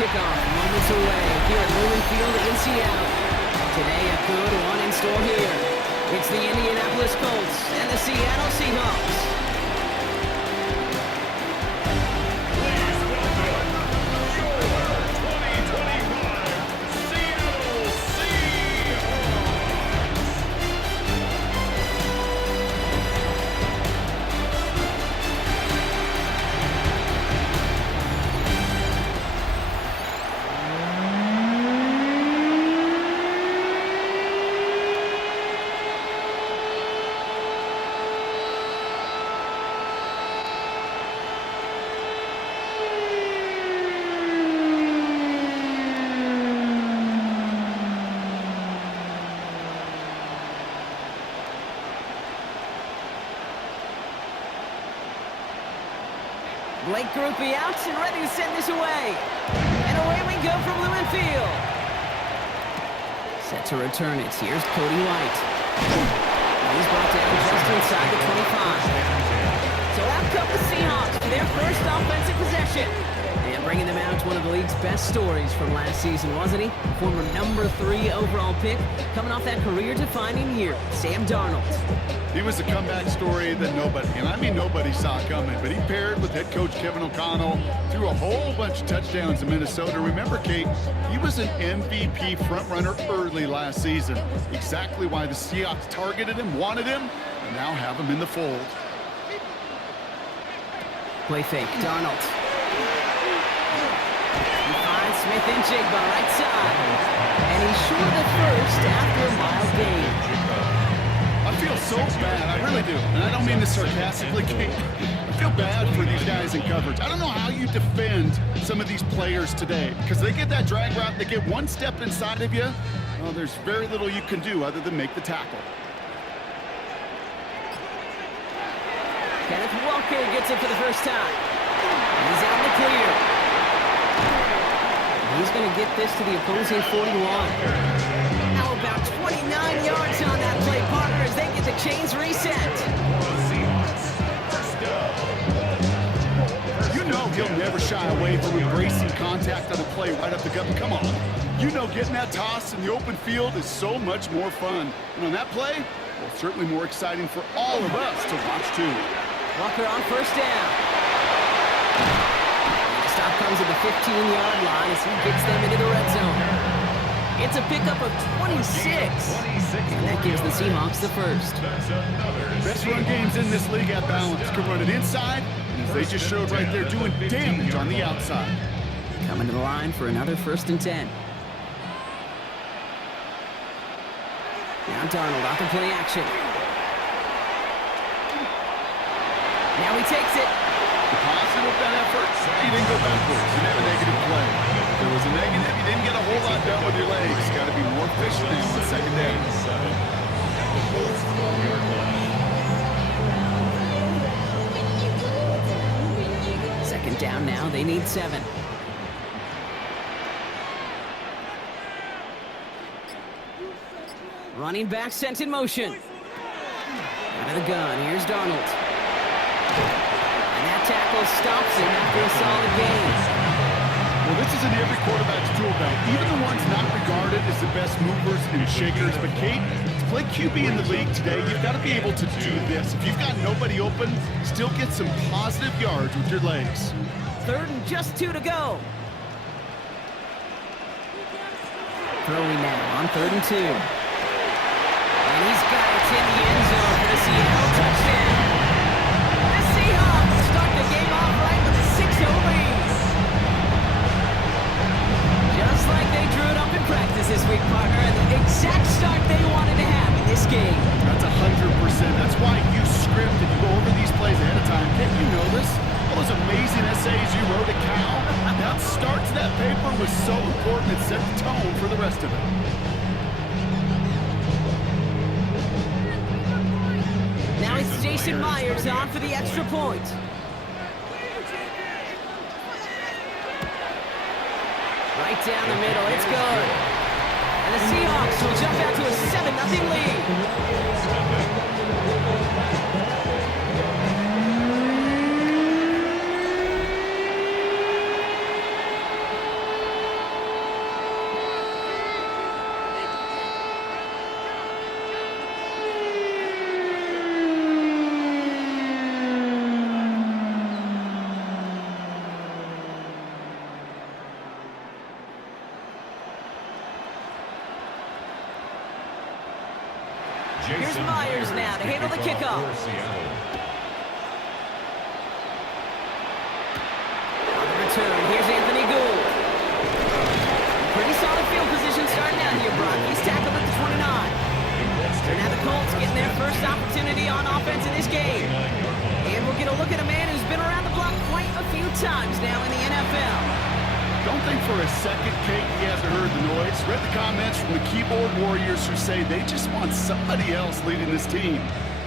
kickoff moments away here at Lumen Field in Seattle. Today, a good one in store here. It's the Indianapolis Colts and the Seattle Seahawks. Blake Groupie out and ready to send this away. And away we go from Lumen Field. Set to return it. Here's Cody White. He's brought down just inside the 25. So out come the Seahawks for their first offensive possession. And bringing them out, one of the league's best stories from last season, wasn't he? Former number 3 overall pick, coming off that career-defining year, Sam Darnold. He was a comeback story that nobody, and I mean nobody, saw coming. But he paired with head coach Kevin O'Connell, threw a whole bunch of touchdowns in Minnesota. Remember, Kate, he was an MVP frontrunner early last season. Exactly why the Seahawks targeted him, wanted him, and now have him in the fold. Play fake, Darnold. He finds Smith and Jigba right side. And he's short of the first after a mild gain. I feel so bad, I really do. And I don't mean this sarcastically, Kate. I feel bad for these guys in coverage. I don't know how you defend some of these players today. Because they get that drag route, they get one step inside of you. Well, there's very little you can do other than make the tackle. Kenneth Walker gets it for the first time. He's out in the clear. He's going to get this to the opposing 41. Now about 29 yards on that play, partner, as they get the chains reset. You know he'll never shy away from embracing contact on a play right up the gut. Come on. You know getting that toss in the open field is so much more fun. And on that play, well, certainly more exciting for all of us to watch too. Walker on first down. The stop comes at the 15-yard line as he gets them into the red zone. It's a pickup of 26. And that gives the Seahawks the first. Best run games in this league at balance. Can run it inside, and as they just showed right there, doing damage on the outside. Coming to the line for another 1st and 10. Now Darnold off the play action. Now he takes it. The positive of that effort, he didn't go backwards. He didn't have a negative play. If there was a negative, you didn't get a whole lot done with your legs. Got to be more efficient now on second down. Second down now, they need 7. Running back sent in motion. Out of the gun, here's Darnold. And that tackle stops him after a solid gain. Well, this is in every quarterback's tool belt. Even the ones not regarded as the best movers and shakers. But Kate, to play QB in the league today, you've got to be able to do this. If you've got nobody open, still get some positive yards with your legs. 3rd and just 2 to go. Throwing now on 3rd and 2. And he's got it in the end zone for the Seattle touchdown. The Seahawks start the game off right with a 6-0 lead. Just like they drew it up in practice this week, partner, and the exact start they wanted to have in this game. That's 100%. That's why you script and you go over these plays ahead of time. Can't you know this? All those amazing essays you wrote at Cal, that start to that paper was so important. It set the tone for the rest of it. Now it's Jason Myers on for the extra point. Right down the middle, it's good. And the Seahawks will jump out to a 7-0 lead. Here's Myers now to handle the kickoff. On the return, here's Anthony Gould. Pretty solid field position starting out here, Brock. He's tackled at the 29. So now the Colts getting their first opportunity on offense in this game. And we'll get a look at a man who's been around the block quite a few times now in the NFL. Don't think for a second, Kate, he hasn't heard the noise. Read the comments from the keyboard warriors who say they just want somebody else leading this team.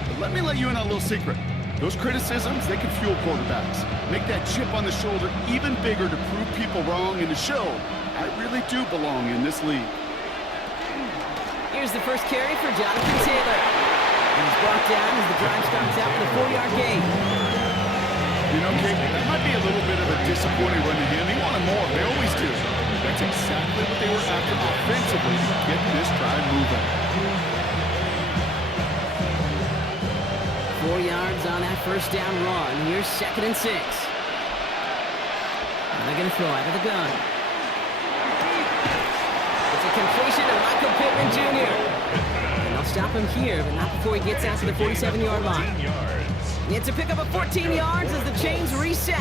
But let me let you in on a little secret. Those criticisms, they can fuel quarterbacks. Make that chip on the shoulder even bigger to prove people wrong and to show I really do belong in this league. Here's the first carry for Jonathan Taylor. And he's brought down as the drive starts out with a 4-yard gain. You know, Kate, that might be a little bit of a disappointing run to him. He wanted more. They always do. That's exactly what they were after offensively to get this drive moving. 4 yards on that first down run. Here's 2nd and 6. And they're going to throw out of the gun. It's a completion to Michael Pittman Jr. And they'll stop him here, but not before he gets out to the 47-yard line. It's a pickup of 14 yards as the chains reset.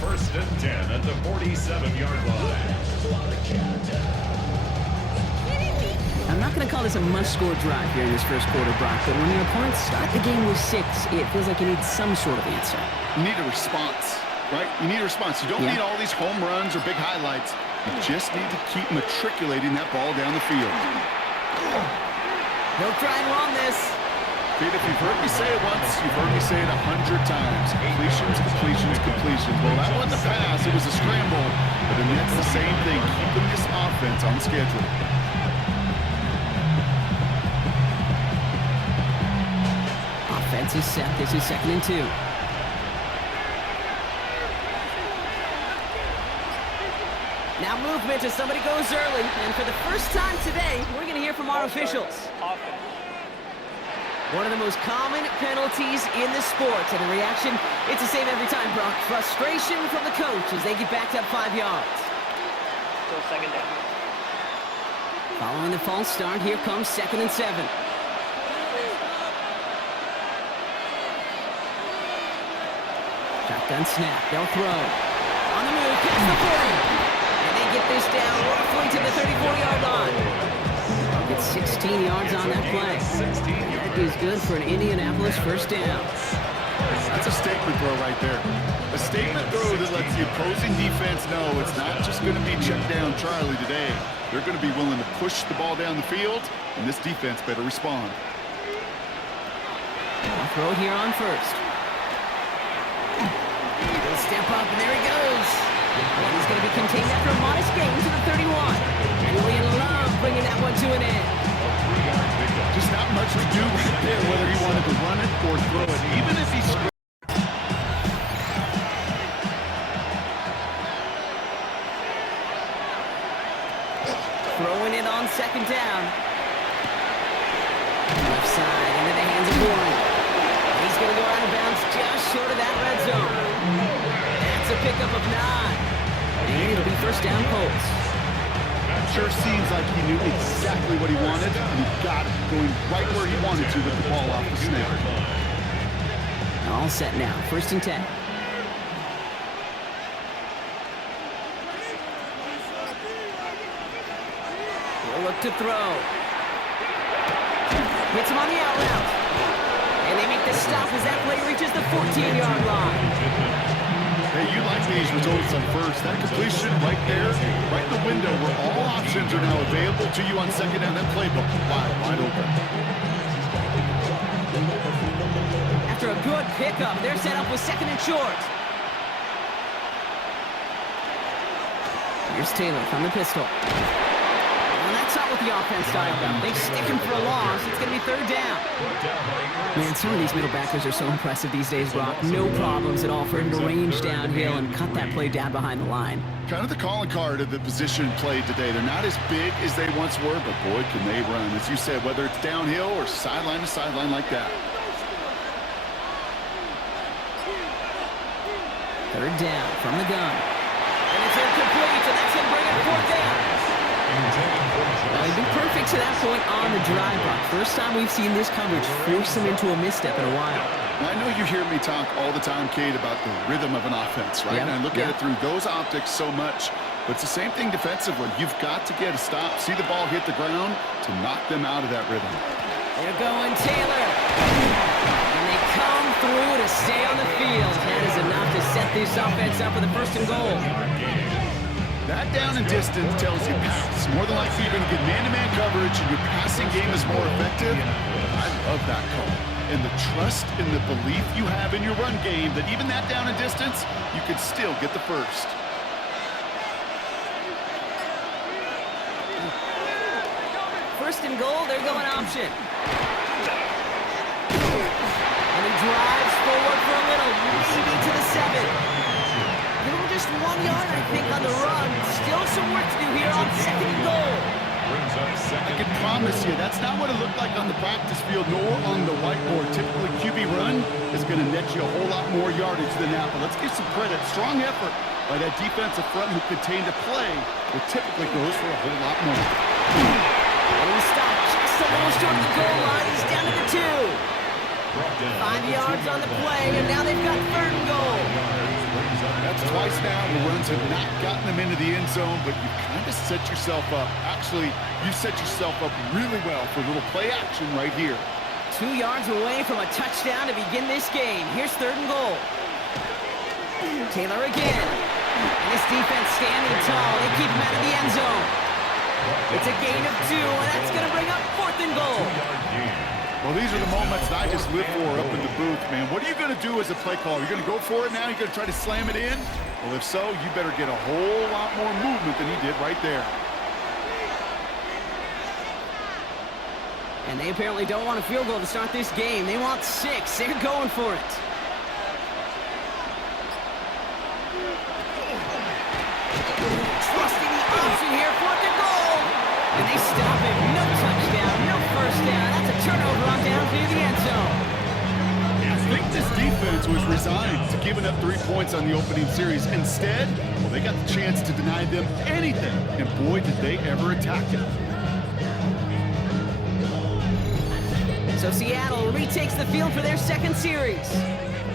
First and 10 at the 47-yard line. I'm not going to call this a must-score drive here in this first quarter, Brock, but when your opponents start the game with 6, it feels like you need some sort of answer. You need a response, right? You need a response. You don't need all these home runs or big highlights. You just need to keep matriculating that ball down the field. He'll try and run this. Pete, if you've heard me say it once, you've heard me say it 100 times. Completions, completions, completions. Well, that wasn't a pass. It was a scramble. But then that's the same thing, keeping this offense on schedule. Offense is set. This is 2nd and 2. Now movement as somebody goes early. And for the first time today, we're going to hear from our officials. One of the most common penalties in the sport. And the reaction, it's the same every time, Brock. Frustration from the coach as they get backed up 5 yards. Still 2nd down. Following the false start, here comes 2nd and 7. Shotgun snap. They'll throw. On the move, past the 40. And they get this down roughly to the 34-yard line. Get 16 yards on that play. That is good for an Indianapolis first down. That's a statement throw right there. A statement throw that lets the opposing defense know it's not just going to be check down Charlie today. They're going to be willing to push the ball down the field, and this defense better respond. I'll throw here on first. He'll step up, and there he goes. And he's going to be contained after a modest gain to the 31. Julian Love bringing that one to an end. Just not much to do right there, whether he wanted to run it or throw it. Even if he's throwing it on 2nd down. Left side into the hands of Warren. He's going to go out of bounds just short of that red zone. That's a pickup of 9. And it'll be first down Colts. sure seems like he knew exactly what he wanted, and he got it, going right where he wanted to with the ball off the snap. All set now, 1st and 10. He'll look to throw. Hits him on the out route. And they make the stop as that play reaches the 14-yard line. Hey, you like these results on first. That completion right there, right in the window where all options are now available to you on second down. That playbook wide open. After a good pickup, they're set up with 2nd and short. Here's Taylor from the pistol. And that's not what the offense dialed up. They stick him for a loss. It's going to be 3rd down. Man, some of these middle backers are so impressive these days, Brock. No problems at all for him to range downhill and cut that play down behind the line. Kind of the calling card of the position played today. They're not as big as they once were, but boy, can they run. As you said, whether it's downhill or sideline to sideline like that. 3rd down from the gun. And it's incomplete, and that's going to bring it 4th down. Well, he'd been perfect to that point on the drive, Brock. First time we've seen this coverage force him into a misstep in a while. I know you hear me talk all the time, Kate, about the rhythm of an offense, right? Yep. And I look at it through those optics so much. But it's the same thing defensively. You've got to get a stop, see the ball hit the ground to knock them out of that rhythm. They're going Taylor. And they come through to stay on the field. That is enough to set this offense up with a 1st and goal. That down and distance tells you pass. More than likely you're going to get man-to-man coverage and your passing game is more effective. I love that call. And the trust and the belief you have in your run game that even that down and distance, you could still get the first. 1st and goal, they're going option. And he drives forward for a little, maybe to the 7. Give him just 1 yard, I think, on the run. Still some work to do here on 2nd and goal. I can promise you that's not what it looked like on the practice field nor on the whiteboard. Typically, QB run is going to net you a whole lot more yardage than that. But let's give some credit. Strong effort by that defensive front who contained a play that typically goes for a whole lot more. And he stopped just a little short of the goal line. He's down to the 2. 5 yards on the play, and now they've got 3rd and goal. That's twice now. The runs have not gotten them into the end zone, but you kind of set yourself up. Actually, you set yourself up really well for a little play action right here. 2 yards away from a touchdown to begin this game. Here's 3rd and goal. Taylor again. And this defense standing tall. They keep him out of the end zone. It's a gain of 2, and that's going to bring up 4th and goal. Well, these are the moments that I just live for up in the booth, man. What are you going to do as a play caller? You're going to go for it now? You're going to try to slam it in? Well, if so, you better get a whole lot more movement than he did right there. And they apparently don't want a field goal to start this game. They want 6. They're going for it. Trusting the option here, 4th and goal. And they stop him. No touchdown, no 1st down. That's a turnover on down near the end zone. I think this defense was resigned to giving up 3 points on the opening series. Instead, well, they got the chance to deny them anything. And boy, did they ever attack it. So Seattle retakes the field for their 2nd series.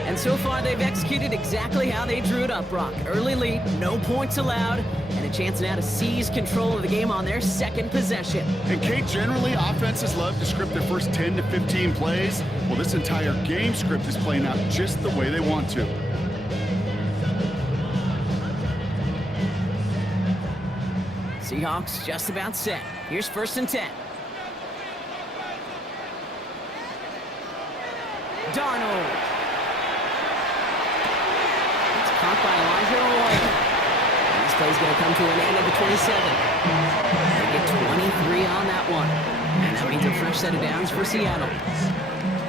And so far, they've executed exactly how they drew it up, Brock. Early lead, no points allowed, and a chance now to seize control of the game on their 2nd possession. And Kate, generally, offenses love to script their first 10 to 15 plays. Well, this entire game script is playing out just the way they want to. Seahawks just about set. Here's 1st and 10. Darnold. It's caught by Elijah Arroyo. And this play's going to come to an end at the 27. They get 23 on that one. And that means a fresh set of downs for Seattle.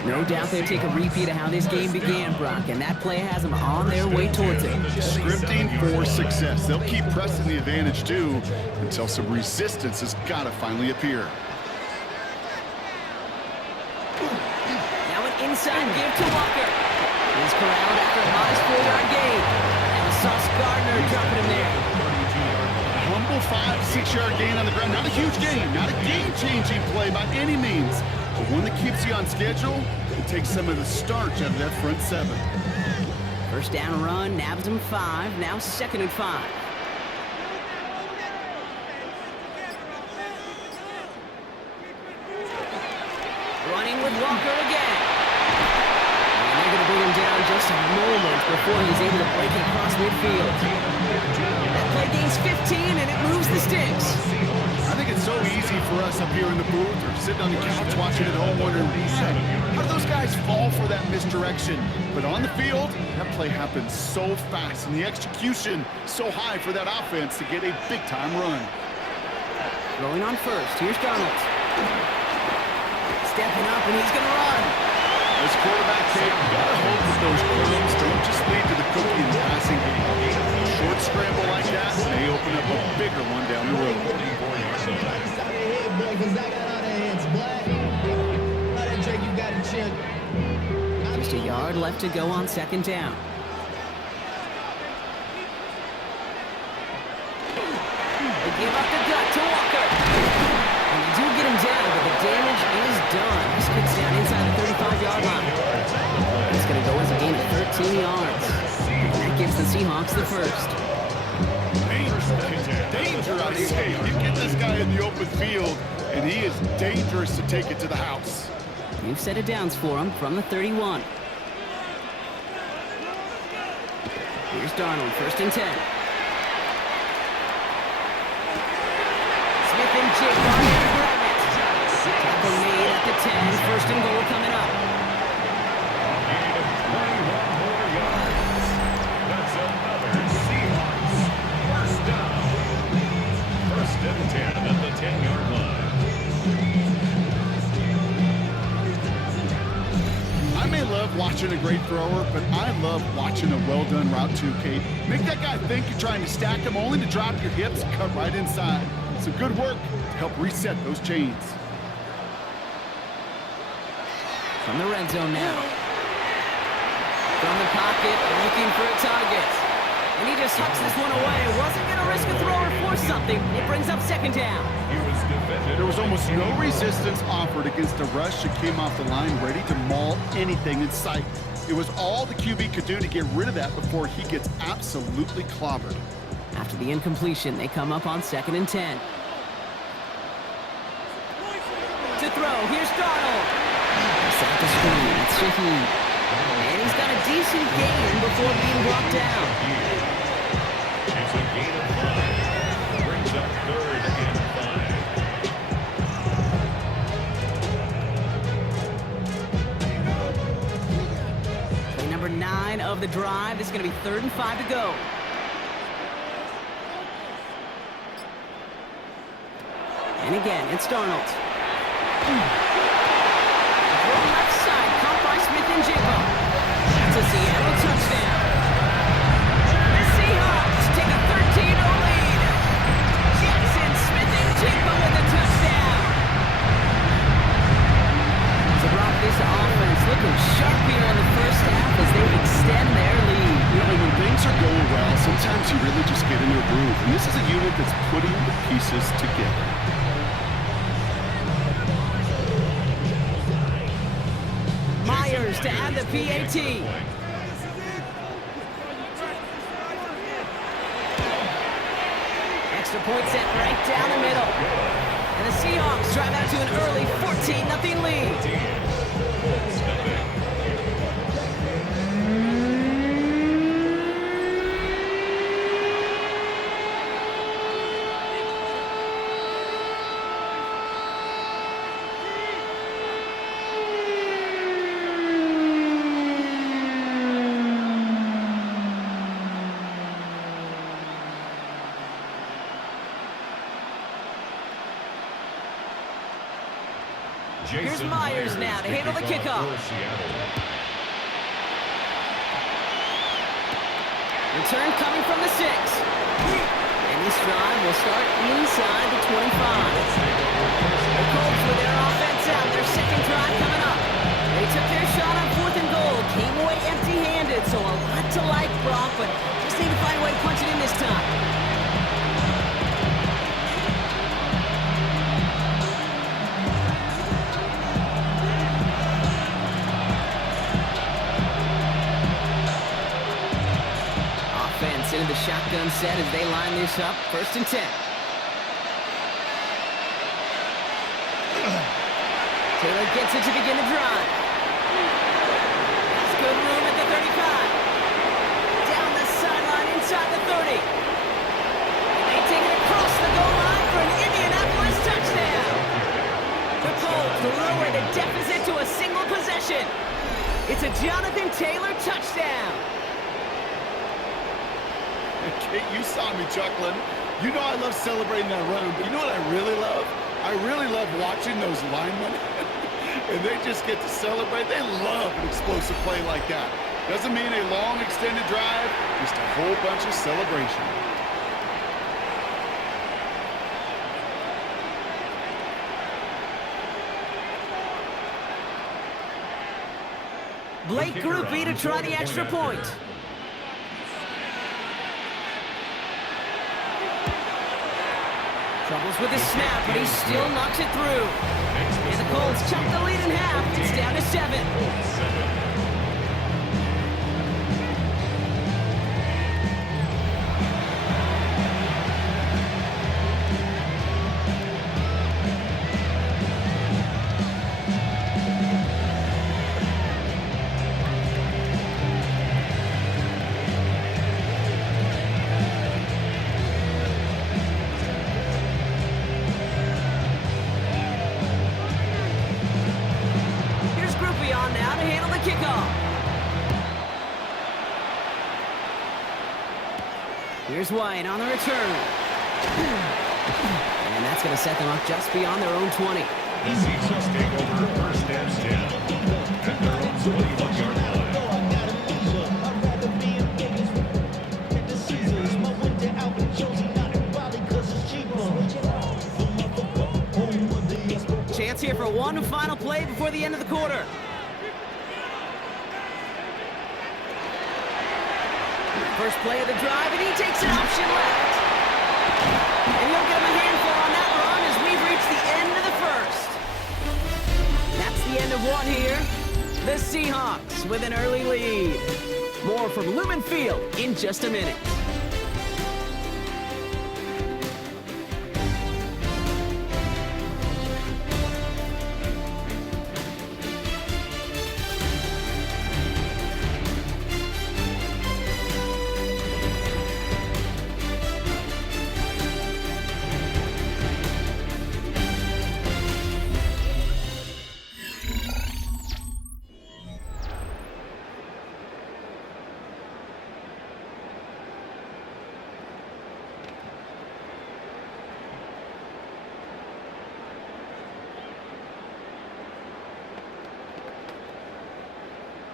No doubt they'll take a repeat of how this game began, Brock, and that play has them on their way towards it. Scripting for success. They'll keep pressing the advantage, too, until some resistance has got to finally appear. Inside give to Walker. He's corralled after a modest 4-yard gain. And Sauce Gardner dropping him there. Humble 5-6-yard gain on the ground. Not a huge gain. Not a game-changing play by any means. But one that keeps you on schedule and takes some of the starch out of that front 7. 1st down run, nabs him 5. Now 2nd and 5. Running with Walker again. They're going to bring him down just a moment before he's able to break it across midfield. That play gains 15, and it moves the sticks. I think it's so easy for us up here in the booth or sitting on the couch watching at home wondering, how do those guys fall for that misdirection? But on the field, that play happens so fast, and the execution so high for that offense to get a big-time run. Rolling on 1st. Here's Darnold. Stepping up, and he's going to run. As quarterback, Kate, you got to hope that those crumbs don't just lead to the cookie in the passing game. A short scramble like that may open up a bigger one down the road. Just a yard left to go on 2nd down. They give up the gut to Walker. him down, but the damage is done. This gets down inside the 35-yard line. It's going to go as a gain of 13 yards. And that gives the Seahawks the first. Danger out here. You get this guy in the open field, and he is dangerous to take it to the house. New set of downs for him from the 31. Here's Darnold, 1st and 10. Smith and Jake on there to grab it. Tackle made at the 10. 1st and goal coming up. Gain of 21 more yards. That's another Seahawks first down. 1st and 10 at the 10-yard line. I may love watching a great thrower, but I love watching a well-done route too, Kate. Make that guy think you're trying to stack him, only to drop your hips, cut right inside. Some good work to help reset those chains. From the red zone now. From the pocket, looking for a target. And he just hucks this one away. Wasn't going to risk a throw or force something. It brings up 2nd down. He was defended. There was almost no resistance offered against a rush that came off the line ready to maul anything in sight. It was all the QB could do to get rid of that before he gets absolutely clobbered. After the incompletion, they come up on 2nd and 10. To throw, here's Darnold. Set the screen, it's Shaheed. And he's got a decent gain before being brought down. It's a gain of 5. Brings up 3rd and 5. Play number 9 of the drive. This is going to be 3rd and 5 to go. And again, it's Darnold. Throw left side, caught by Smith and Jigba. That's a Seattle touchdown. The Seahawks take a 13-0 lead. Jackson, Smith and Jigba with a touchdown. To rock this offense, looking sharp here in the 1st half as they extend their lead. You know, when things are going well, sometimes you really just get in your groove. And this is a unit that's putting the pieces together. Myers to add the PAT. Extra point set right down the middle. And the Seahawks drive out to an early 14-0 lead. Here's Myers now to handle the kickoff. Return coming from the 6. And this drive will start inside the 25. The Colts with their offense out, their 2nd drive coming up. They took their shot on 4th and goal, came away empty-handed, so a lot to like, Brock, but just need to find a way to punch it in this time. Into the shotgun set as they line this up. 1st and 10. Taylor gets it to begin the drive. Has good room at the 35. Down the sideline inside the 30. And they take it across the goal line for an Indianapolis touchdown. The Colts lower the deficit to a single possession. It's a Jonathan Taylor touchdown. Kate, you saw me chuckling. You know I love celebrating that run, but you know what I really love? I really love watching those linemen, and they just get to celebrate. They love an explosive play like that. Doesn't mean a long extended drive, just a whole bunch of celebration. Blake Grupe to try the extra point. Troubles with the snap, but he still knocks it through. And the Colts chop the lead in half. It's down to 7. Here's White on the return. And that's going to set them up just beyond their own 20. The Seahawks take over first and 10 at their own 21-yard line. Chance here for one final play before the end of the quarter. First play of the drive, and he takes an option left. And he'll get him a handful on that run as we've reached the end of the first. That's the end of one here. The Seahawks with an early lead. More from Lumen Field in just a minute.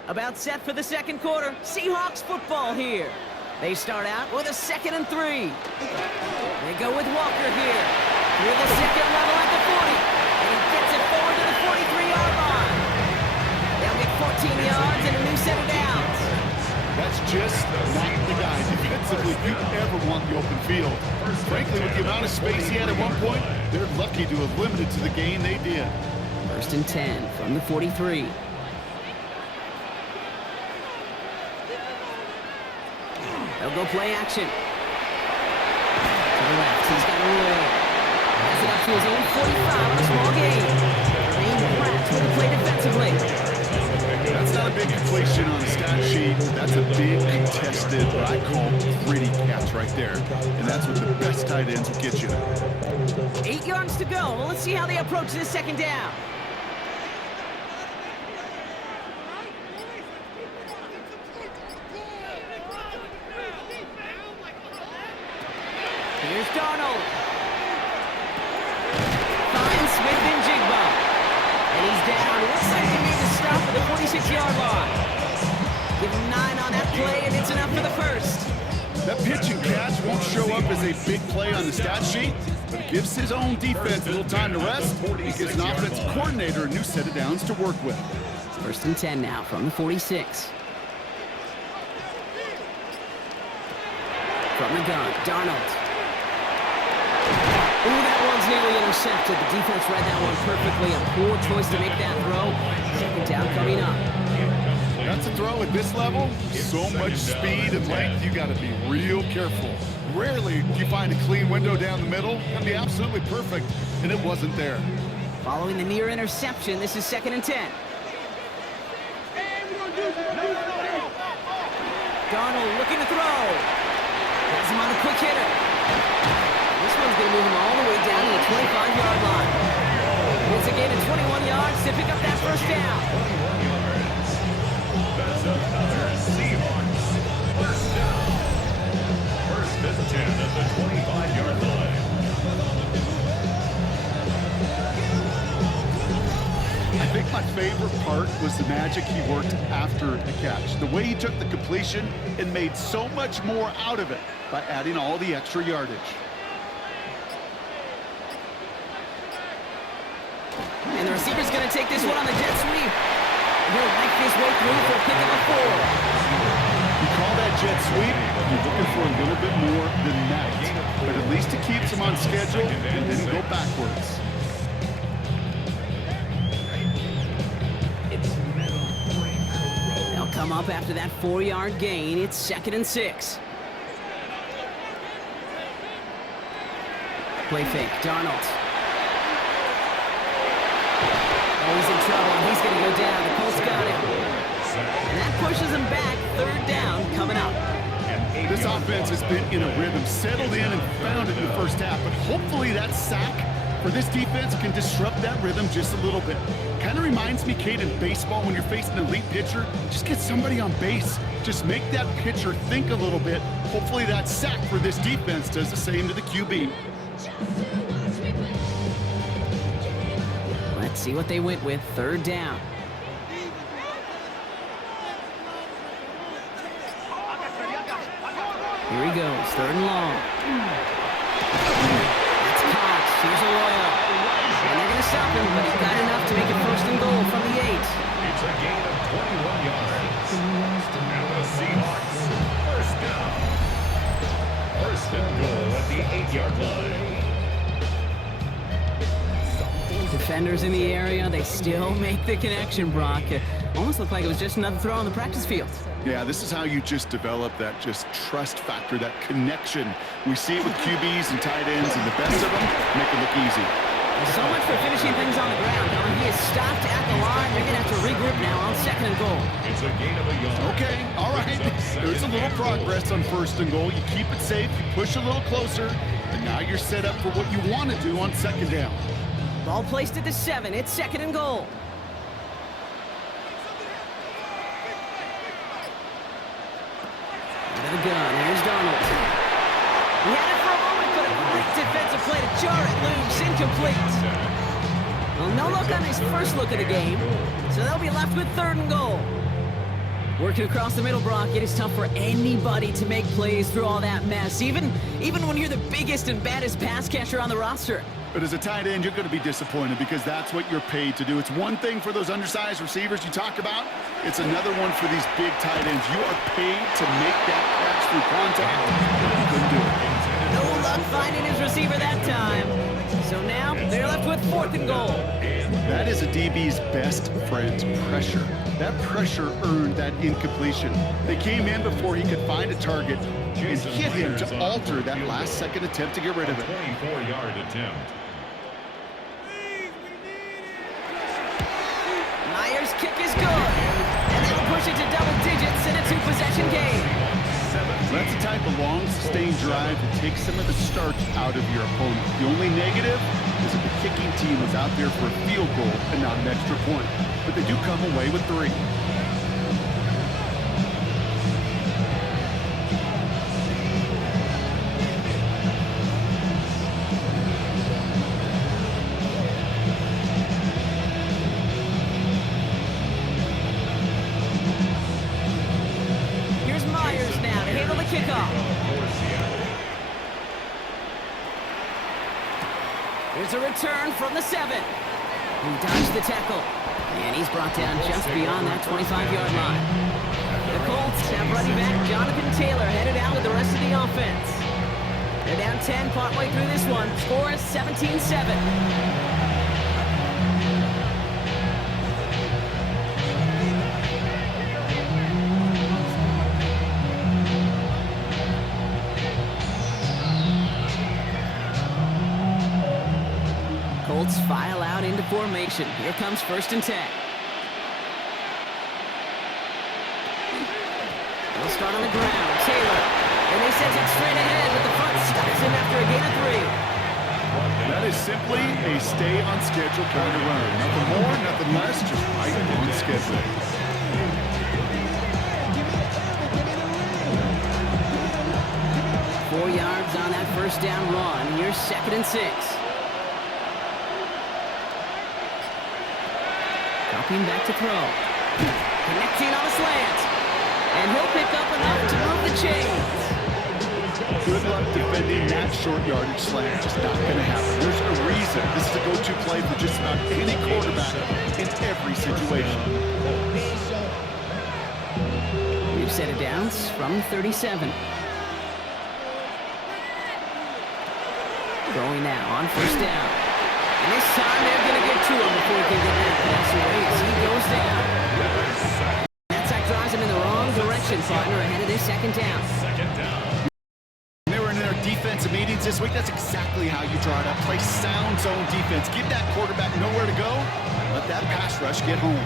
About set for the second quarter. Seahawks football here. They start out with a 2nd and 3. They go with Walker here. Through the second level at the 40. And he gets it forward to the 43-yard line. They'll get 14 yards and a new set of downs. That's just not the guy defensively you ever want the open field. Frankly, with the amount of space he had at one point, they're lucky to have limited to the gain they did. 1st and 10 from the 43. They'll go play action. To the left, he's got a roll. Has it up to his own 45 on a small gain. Green Pratt with the play defensively. That's not a big completion on the stat sheet. That's a big contested, what I call gritty catch right there. And that's what the best tight ends will get you. 8 yards to go. Well, let's see how they approach this second down. Here's Darnold. Finds Smith and Jigba. And he's down. Looks like he made the stop at the 46-yard line. Give him 9 on that play, and it's enough for the first. That pitch and catch won't show up as a big play on the stat sheet, but it gives his own defense a little time to rest. It gives an offensive coordinator a new set of downs to work with. 1st and 10 now from the 46. From the gun, Darnold. Ooh, that one's nearly intercepted. The defense read that one perfectly. A poor choice to make that throw. Second down coming up. That's a throw at this level. So much speed and length, you got to be real careful. Rarely do you find a clean window down the middle. That'd be absolutely perfect, and it wasn't there. Following the near interception, this is 2nd and 10. Darnold looking to throw. Has him on a quick hitter. This one's going to move him all the way down to the 25-yard line. Once again, at 21 yards to pick up that first down. That's another Seahawks first down. 1st and 10 at the 25-yard line. I think my favorite part was the magic he worked after the catch. The way he took the completion and made so much more out of it by adding all the extra yardage. And the receiver's going to take this one on the jet sweep. He'll knife his way through for a pick of a 4. You call that that jet sweep, you're looking for a little bit more than that. But at least it keeps them on schedule and didn't go backwards. They'll come up after that 4-yard gain. It's 2nd and 6. Play fake, Darnold. Oh, he's in trouble. He's going to go down. The Colts got him. And that pushes him back. 3rd down coming up. This offense has been in a rhythm, settled in and found it in the first half. But hopefully that sack for this defense can disrupt that rhythm just a little bit. Kind of reminds me, Kate, in baseball when you're facing an elite pitcher, just get somebody on base. Just make that pitcher think a little bit. Hopefully that sack for this defense does the same to the QB. Let's see what they went with. 3rd down. Here he goes. 3rd and long. That's Cox. Here's Arroyo. And they're going to stop him, but he got enough to make it 1st and goal from the 8. It's a gain of 21 yards. And the Seahawks, 1st down. 1st and goal at the 8-yard line. Defenders in the area, they still make the connection, Brock. It almost looked like it was just another throw on the practice field. Yeah, this is how you just develop that just trust factor, that connection. We see it with QBs and tight ends, and the best of them make it look easy. So much for finishing things on the ground. Now, he is stopped at the line. They're going to have to regroup now on 2nd and goal. It's a gain of a yard. Okay, all right. There's a little progress on 1st and goal. You keep it safe, you push a little closer, and now you're set up for what you want to do on 2nd down. Ball placed at the 7. It's 2nd and goal. Out of the gun. Here's Darnold. He had it for a moment, but a great defensive play to jar it loose. Incomplete. Well, no look on his first look of the game, so they'll be left with 3rd and goal. Working across the middle, Brock, it is tough for anybody to make plays through all that mess, even when you're the biggest and baddest pass catcher on the roster. But as a tight end, you're going to be disappointed because that's what you're paid to do. It's one thing for those undersized receivers you talk about. It's another one for these big tight ends. You are paid to make that catch through contact. You couldn't do it. No luck finding his receiver that time. So now they're left with 4th and goal. That is a DB's best friend, pressure. That pressure earned that incompletion. They came in before he could find a target and hit him to alter that last-second attempt to get rid of it. 24-yard attempt. Myers' kick is good. And they'll push it to double digits in a 2-possession game. That's the type of long, sustained drive that takes some of the starch out of your opponent. The only negative is that the kicking team was out there for a field goal and not an extra point. But they do come away with 3. Here's Myers now to handle the kickoff. Here's a return from the 7. He dodged the tackle. And he's brought down just beyond that 25-yard line. The Colts have running back Jonathan Taylor headed out with the rest of the offense. They're down 10 partway through this one. Score is 17-7. Colts file out into formation. Here comes 1st and 10. They'll start on the ground. Taylor. And they send it straight ahead, but the front stops him after a gain of 3. That is simply a stay-on-schedule kind of run. Nothing more, nothing less, just right on schedule. Four yards on that 1st down run. Here's 2nd and 6. Dropping back to throw. Connecting on a slant. And he'll pick up enough to move the chains. Good luck defending that short yardage slant. Just not going to happen. There's a reason. This is a go-to play for just about any quarterback in every situation. We've set of downs from 37. Throwing now on first down. And this time they're going to get to him before he can get that pass away as he goes down. That sack drives him in the wrong direction, partner, ahead of this second down. They were in their defensive meetings this week. That's exactly how you draw it up. Play sound zone defense. Give that quarterback nowhere to go. Let that pass rush get home.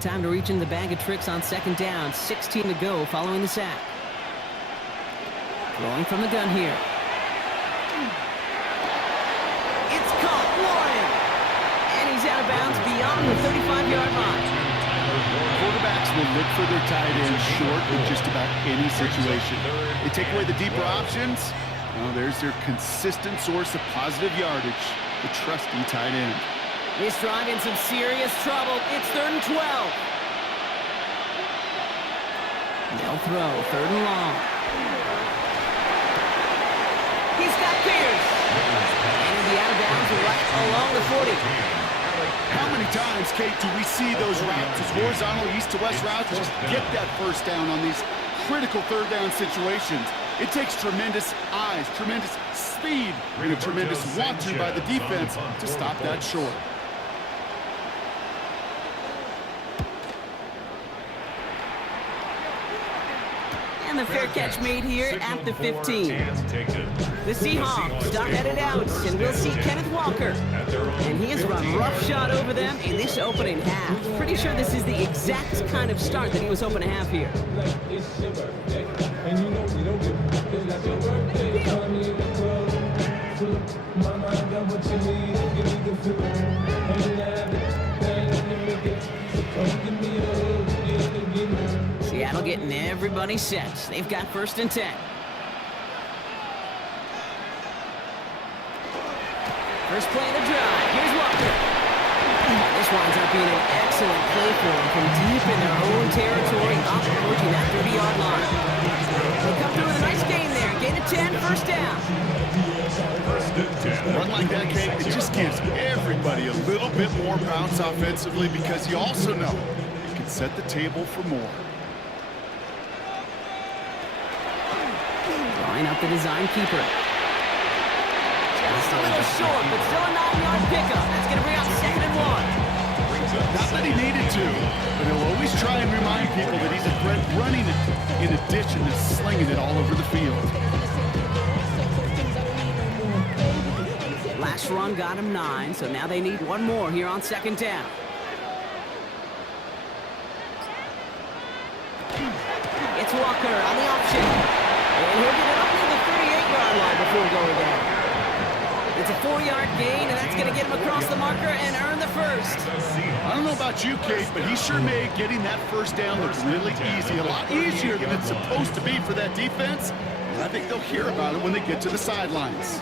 Time to reach in the bag of tricks on second down. 16 to go following the sack. Throwing from the gun here. It's caught. Warren! And he's out of bounds beyond the 35-yard line. Quarterbacks will look for their tight end short in just about any situation. They take away the deeper options. Well, there's their consistent source of positive yardage, the trusty tight end. This drive in some serious trouble. It's 3rd and 12. They'll throw 3rd and long. He's got Pierce. And he'll be out of bounds right along the 40. How many times, Kate, do we see those routes, those horizontal east-to-west routes, just get that first down on these critical third down situations? It takes tremendous eyes, tremendous speed, and a tremendous want-to by the defense to stop that short. And the fair catch made here at the 15. The Seahawks start headed out, and we'll see Kenneth Walker. And he has run roughshod over them in this opening half. Pretty sure this is the exact kind of start that he was hoping to have here. Seattle getting everybody set. They've got 1st and 10. First play of the drive. Here's Walker. This winds up being an excellent play for them from deep in their own territory, up approaching that 30-yard line. They come through with a nice gain there. Gain of 10, 1st down. A run like that, Kate, it just gives everybody a little bit more bounce offensively because you also know you can set the table for more. Drawing up the design keeper. Just a little short, but still a 9-yard pickup. That's going to bring up 2nd and 1. Not that he needed to, but he'll always try and remind people that he's a threat running it in addition to slinging it all over the field. Last run got him 9, so now they need one more here on 2nd down. It's Walker on the option. And he'll get it up to the 38-yard line before going down. It's a 4-yard gain, and that's going to get him across the marker and earn the 1st. I don't know about you, Kate, but he sure made getting that 1st down look really easy. A lot easier than it's supposed to be for that defense. And I think they'll hear about it when they get to the sidelines.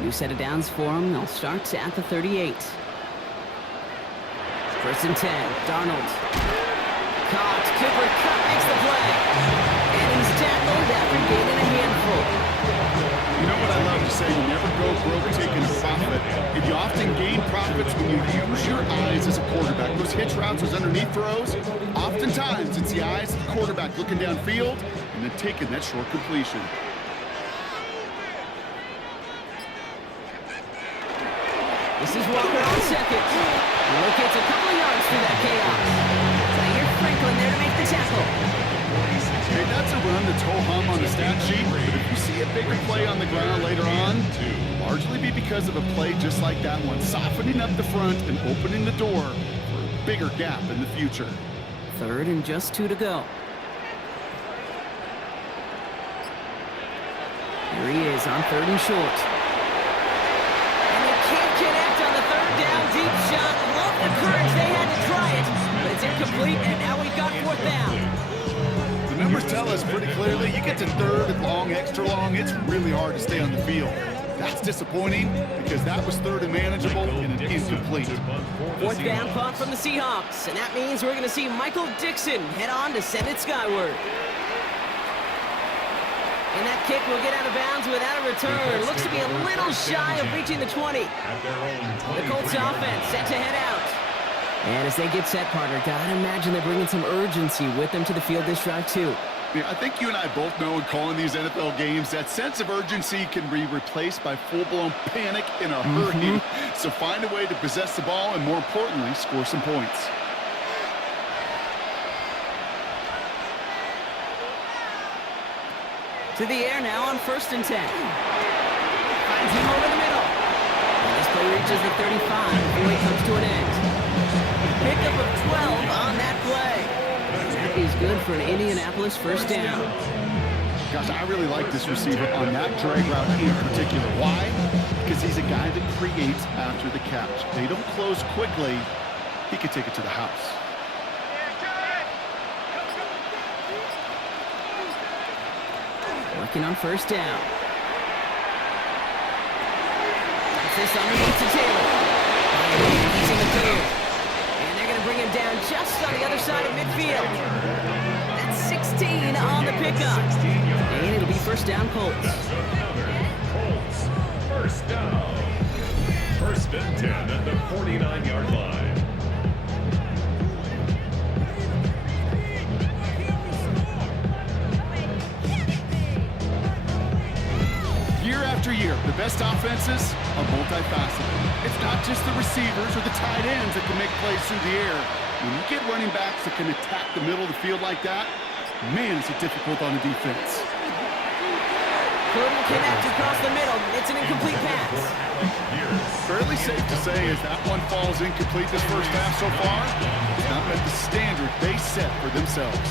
New set of downs for him. They'll start at the 38. 1st and 10. Darnold. Caught. Cooper Kupp makes the play. And he's tackled after gaining a handful. You know what I love to say? You never go broke taking a profit. And you often gain profits when you use your eyes as a quarterback. Those hitch routes, those underneath throws, oftentimes it's the eyes of the quarterback looking downfield and then taking that short completion. This is Walker on 2nd. Locates a couple of yards through that chaos. Zaire Franklin there to make the tackle. Hey, that's a run that's ho-hum on the stat sheet, but if you see a bigger play on the ground later on, largely be because of a play just like that one, softening up the front and opening the door for a bigger gap in the future. 3rd and just 2 to go. Here he is on 3rd and short. And they can't connect on the 3rd down deep shot. Love the courage they had to try it, but it's incomplete, and now we've got 4th down. The numbers tell us pretty clearly, you get to 3rd and long, extra long, it's really hard to stay on the field. That's disappointing because that was third and manageable and an incomplete. Fourth down punt from the Seahawks, and that means we're going to see Michael Dixon head on to send it skyward. And that kick will get out of bounds without a return. Looks to be a little shy of reaching the 20. The Colts offense set to head out. And as they get set, partner, gotta imagine they're bringing some urgency with them to the field this drive, too. Yeah, I think you and I both know in calling these NFL games that sense of urgency can be replaced by full-blown panic in a hurry. So find a way to possess the ball and, more importantly, score some points. To the air now on 1st and 10. Finds him over the middle. And this play reaches the 35 before he comes to an end. Pickup of 12 on that play. That is good for an Indianapolis first down. Gosh, I really like this receiver on that drag route in particular. Why? Because he's a guy that creates after the catch. They don't close quickly. He could take it to the house. Working on 1st down. That's this underneath to Taylor. He's in the clear. And they're going to bring him down just on the other side of midfield. That's 16 on the pickup. And it'll be 1st down, Colts. Colts, 1st down. 1st and 10 at the 49-yard line. Year after year, the best offenses are multifaceted. It's not just the receivers or the tight ends that can make plays through the air. When you get running backs that can attack the middle of the field like that, man, is it difficult on the defense. Couldn't connect across the middle. It's an incomplete pass. Fairly safe to say as that one falls incomplete this first half so far, it's not met the standard they set for themselves.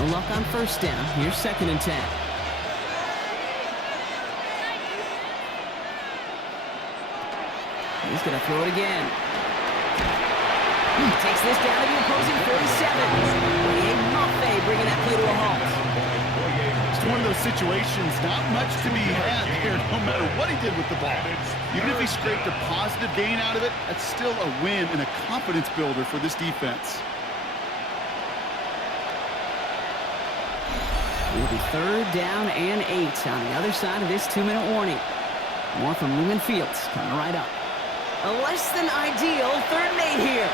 No luck on 1st down. Here's 2nd and 10. He's going to throw it again. He takes this down to the opposing 47. Maffei bringing that play to a halt. It's one of those situations, not much to be had here, no matter what he did with the ball. Even if he scraped a positive gain out of it, that's still a win and a confidence builder for this defense. It'll be 3rd down and 8 on the other side of this 2-minute warning. More from Lumen Fields coming right up. A less than ideal 3rd and 8 here.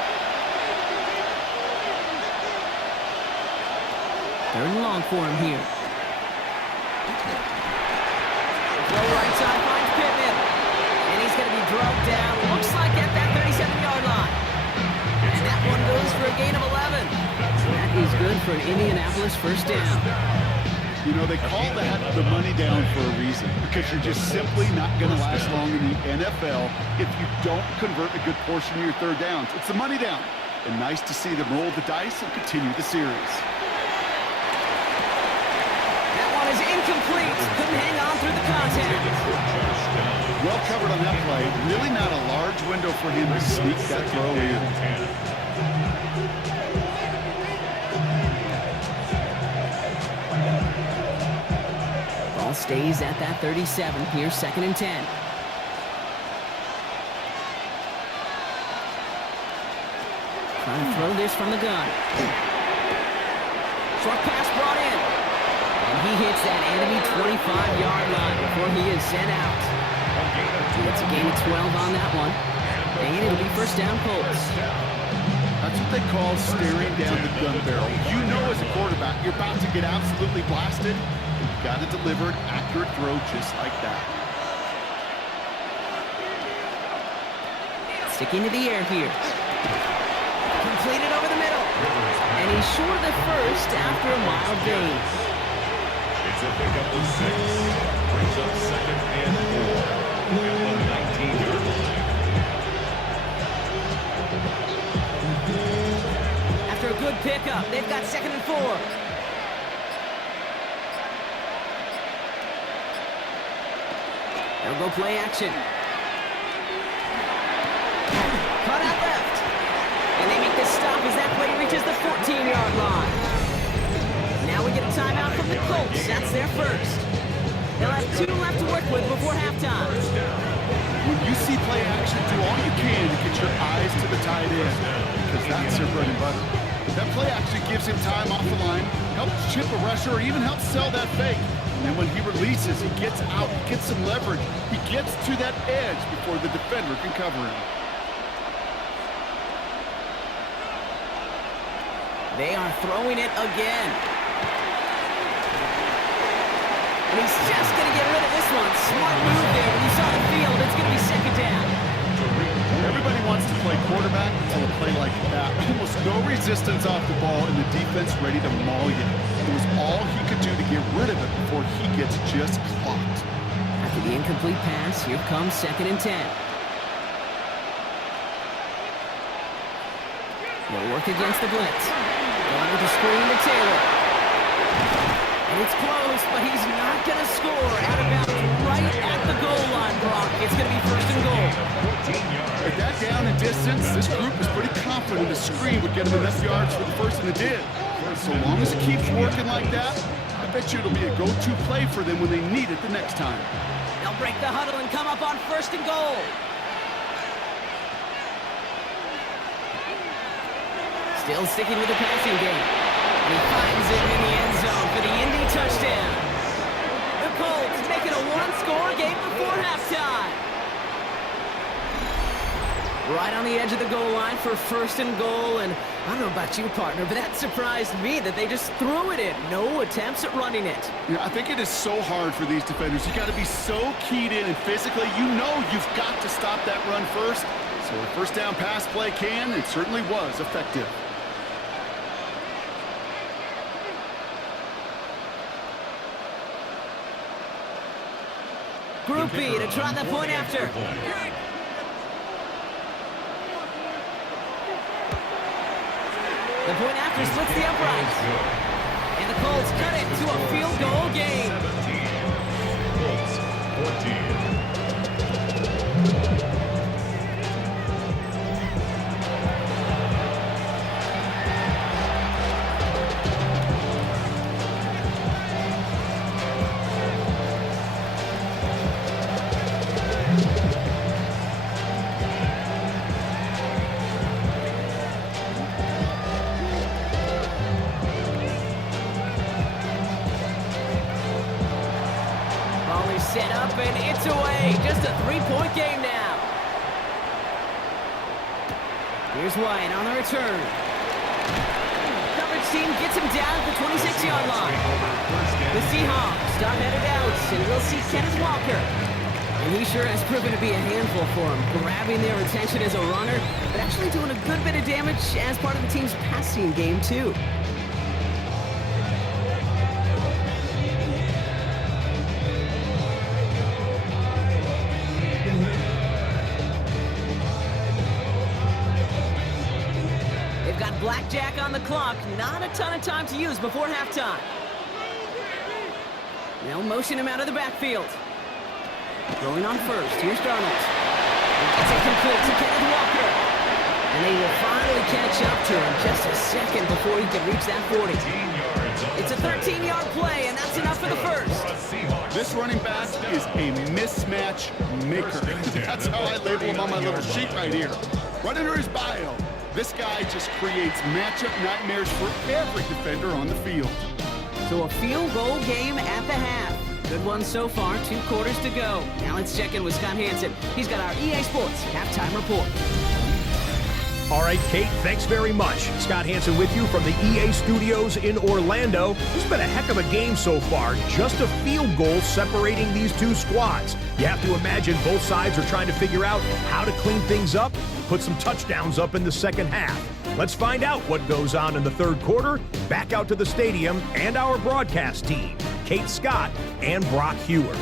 3rd and long for him here. Throw right side finds Pittman. And he's going to be drugged down. Looks like at that 37-yard line. And that one goes for a gain of 11. That is good for an Indianapolis 1st down. You know, they call that the money down for a reason, because you're just simply not going to last long in the NFL if you don't convert a good portion of your 3rd downs. It's the money down. And nice to see them roll the dice and continue the series. That one is incomplete. Couldn't hang on through the contact. Well covered on that play. Really not a large window for him to sneak that throw in. Ball stays at that 37. Here's 2nd and 10. Trying to throw this from the gun. Short pass brought in. And he hits that enemy 25-yard line before he is sent out. It's a gain of 12 on that one. And it'll be 1st down, Colts. That's what they call staring down the gun barrel. You know as a quarterback, you're about to get absolutely blasted. You've got to deliver an accurate throw just like that. Sticking to the air here. Completed over the middle. And he's short of the 1st after a mild gain. It's a pickup of 6. Brings up 2nd and 4. At the 19-yard line. After a good pickup, they've got 2nd and 4. They'll go play action. Cut out left. And they make this stop as that play reaches the 14-yard line. Now we get get a timeout from the Colts. That's their first. They'll have 2 left to work with before halftime. When you see play action, do all you can to get your eyes to the tight end, because that's their bread and butter. That play action gives him time off the line, helps chip a rusher, or even helps sell that fake. And when he releases, he gets out, he gets some leverage. He gets to that edge before the defender can cover him. They are throwing it again. And he's just going to get rid of this one. Smart move there. When you saw the field, it's going to be second down. Everybody wants to play quarterback until a play like that. Almost no resistance off the ball and the defense ready to maul you. It was all he could do to get rid of it before he gets just clocked. After the incomplete pass, here comes 2nd and 10. They'll work against the blitz. Going with the screen to Taylor. And it's close, but he's not going to score. Out of bounds right at the goal line, Brock. It's going to be 1st and goal. With that down and distance, this group was pretty confident the screen would get him enough yards for the first, and it did. So long as it keeps working like that, I bet you it'll be a go-to play for them when they need it the next time. They'll break the huddle and come up on 1st and goal. Still sticking with the passing game. And he finds it in the end zone for the Indy touchdown. The Colts make it a 1-score game before halftime. Right on the edge of the goal line for 1st and goal. And I don't know about you, partner, but that surprised me that they just threw it in. No attempts at running it. Yeah, I think it is so hard for these defenders. You got to be so keyed in, and physically, you know you've got to stop that run first. So a 1st down pass play it certainly was effective. Group B to try the point after. The point after splits the uprights. And the Colts cut it to a field goal game. 17, Colts 14. Set up and it's away. Just a 3-point game now. Here's Wyatt on the return. Coverage team gets him down at the 26-yard line. The Seahawks start headed out, and we'll see Kenneth Walker. And he sure has proven to be a handful for him, grabbing their attention as a runner, but actually doing a good bit of damage as part of the team's passing game, too. Blackjack on the clock. Not a ton of time to use before halftime. They'll motion him out of the backfield. Going on first. Here's Darnold. It's incomplete to Kenneth Walker. And they will finally catch up to him just a second before he can reach that 40. It's a 13-yard play, and that's enough for the first. This running back is a mismatch maker. That's how I label him on my little sheet right here. Right under his bio. This guy just creates matchup nightmares for every defender on the field. So a field goal game at the half. Good one so far, 2 quarters to go. Now let's check in with Scott Hansen. He's got our EA Sports halftime report. All right, Kate, thanks very much. Scott Hansen with you from the EA Studios in Orlando. This has been a heck of a game so far. Just a field goal separating these 2 squads. You have to imagine both sides are trying to figure out how to clean things up, put some touchdowns up in the second half. Let's find out what goes on in the 3rd quarter. Back out to the stadium and our broadcast team, Kate Scott and Brock Hewer.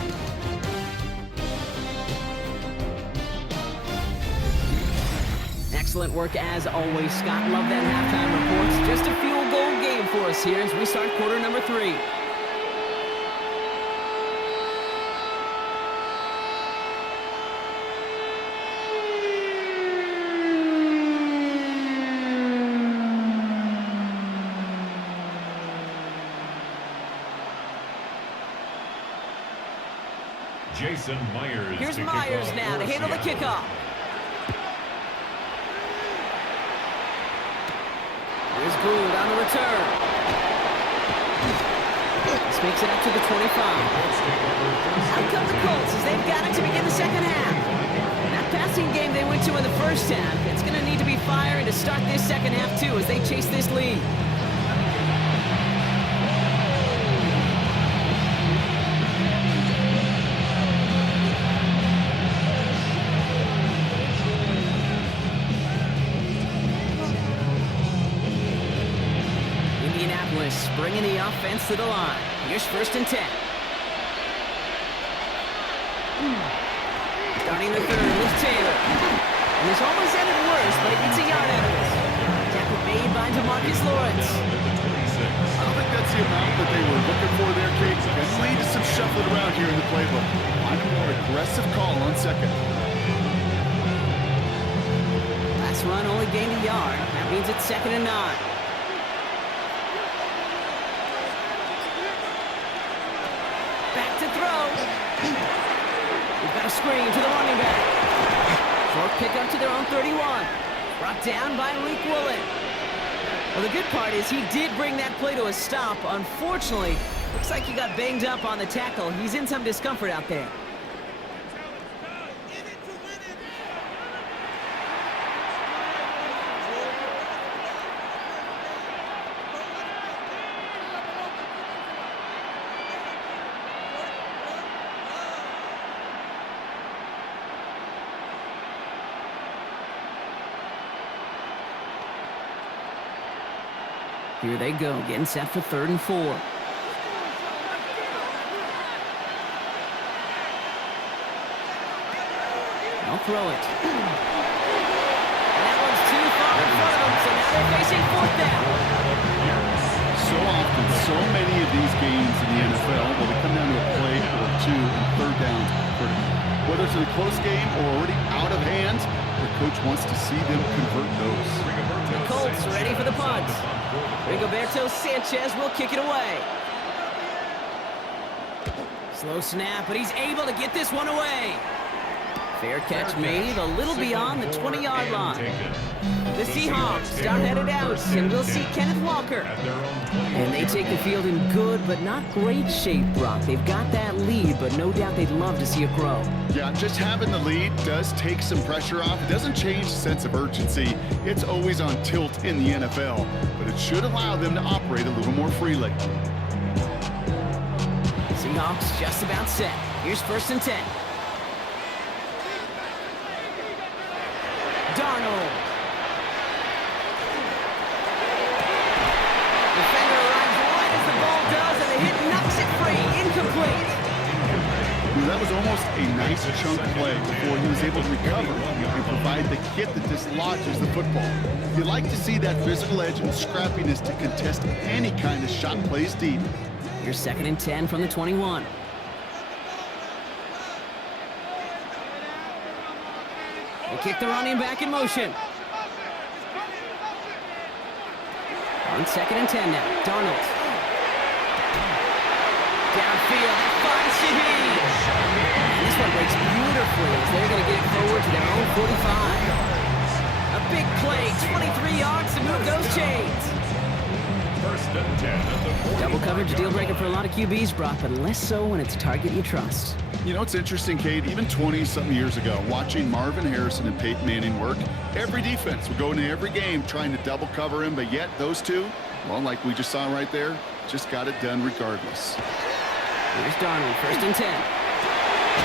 Excellent work as always, Scott. Love that halftime reports. Just a field goal game for us here as we start quarter number 3. Jason Myers. Here's Myers now to handle the kickoff. Here's Gould on the return. This makes it up to the 25. Out come the Colts as they've got it to begin the second half. That passing game they went to in the first half, it's going to need to be firing to start this second half too as they chase this lead. Indianapolis bringing the offense to the line. Here's 1st and 10. Starting the third was Taylor. And this almost ended worse, but he gets a yard out of this. Tackle made by DeMarcus Lawrence. I don't think that's the amount that they were looking for there, Kate. And lead to some shuffling around here in the playbook. I'm a more aggressive call on second. Last run only gained a yard. That means it's 2nd and 9. Back to throw. We've got a screen to the running back. Short pickup to their own 31. Brought down by Malik Woolen. Well, the good part is he did bring that play to a stop. Unfortunately, looks like he got banged up on the tackle. He's in some discomfort out there. Here they go, getting set for 3rd and 4. They'll throw it. And that one's too far in front of them, so now they're facing 4th down. So often, so many of these games in the NFL, when they come down to a play or two and 3rd down, whether it's in a close game or already out of hand, the coach wants to see them convert those. The Colts ready for the punt. Rigoberto Sanchez will kick it away. Slow snap, but he's able to get this one away. Fair catch made a little beyond the 20-yard line. The Seahawks start headed out, and we'll see Kenneth Walker. And they take the field in good but not great shape, Brock. They've got that lead, but no doubt they'd love to see it grow. Yeah, just having the lead does take some pressure off. It doesn't change the sense of urgency. It's always on tilt in the NFL, but it should allow them to operate a little more freely. Seahawks just about set. Here's 1st and 10. Darnold. Defender arrives right as the ball does, and the hit knocks it free. Incomplete. That was almost a nice chunk play before he was able to recover and provide the hit that dislodges the football. You like to see that physical edge and scrappiness to contest any kind of shot plays deep. Here's 2nd and 10 from the 21. They kick the running back in motion. On 2nd and 10 now. Darnold. Downfield. That finds Shaheed. And this one breaks beautifully as they're going to get it forward to their own 45. A big play. 23 yards to move those chains. 1st and 10 at the 40. Double coverage deal breaker for a lot of QBs, Brock, but less so when it's a target you trust. You know, it's interesting, Kate, even 20-something years ago, watching Marvin Harrison and Peyton Manning work, every defense would go into every game trying to double cover him, but yet those two, well, like we just saw right there, just got it done regardless. Here's Darnold, 1st and 10.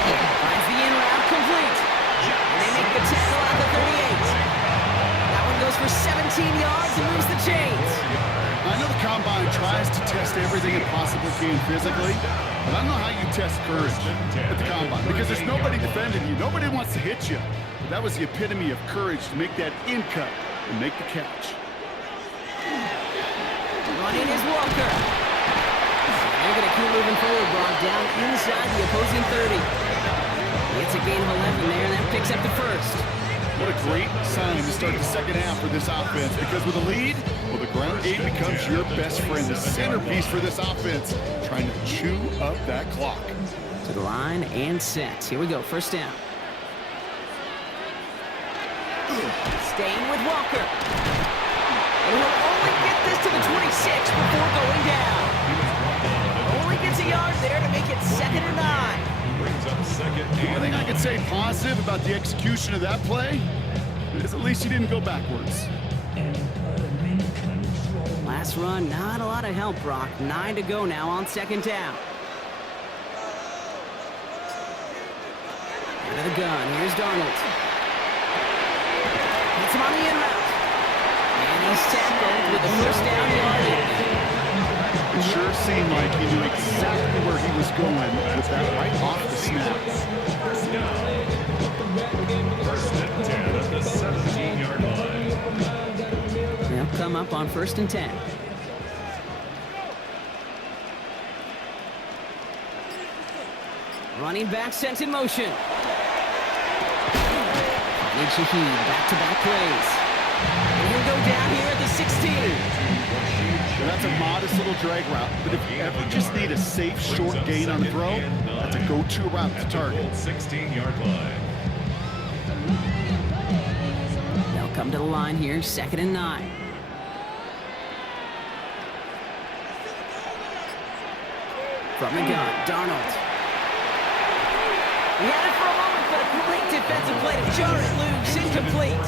Finds the in route complete. And they make the tackle at the 38. That one goes for 17 yards and moves the chains. I know the Combine tries to test everything it possibly can physically, but I don't know how you test courage at the Combine because there's nobody defending you. Nobody wants to hit you. But that was the epitome of courage to make that in cut and make the catch. Running is Walker. They're going to keep moving forward, Brock, down inside the opposing 30. It's a gain of 11 there, and that picks up the 1st. What a great sign to start the second half for this offense because with a lead, well, the ground game becomes your best friend, the centerpiece for this offense, trying to chew up that clock. To the line and set. Here we go, first down. Staying with Walker. And he'll only get this to the 26 before going down. Only gets a yard there to make it 2nd and 9. Brings up second. One thing I can say positive about the execution of that play is at least he didn't go backwards. Last run, not a lot of help, Brock. 9 to go now on 2nd down. Out of the gun, here's Darnold. Hits him on the in route. And he's tackled with the first down yardage. It sure seemed like he knew exactly where he was going with that right off the snap. First and 10 at the 17-yard line. They'll come up on 1st and 10. Running back sent in motion. Finding Shaheed, back-to-back plays. And he'll go down here at the 16. That's a modest little drag route, but if you ever just need a safe, short gain on the throw, that's a go-to route to target. 16-yard line. They'll come to the line here, 2nd and 9. From the gun, Darnold. He had it for a moment, but a great defensive play to jar it loose, incomplete.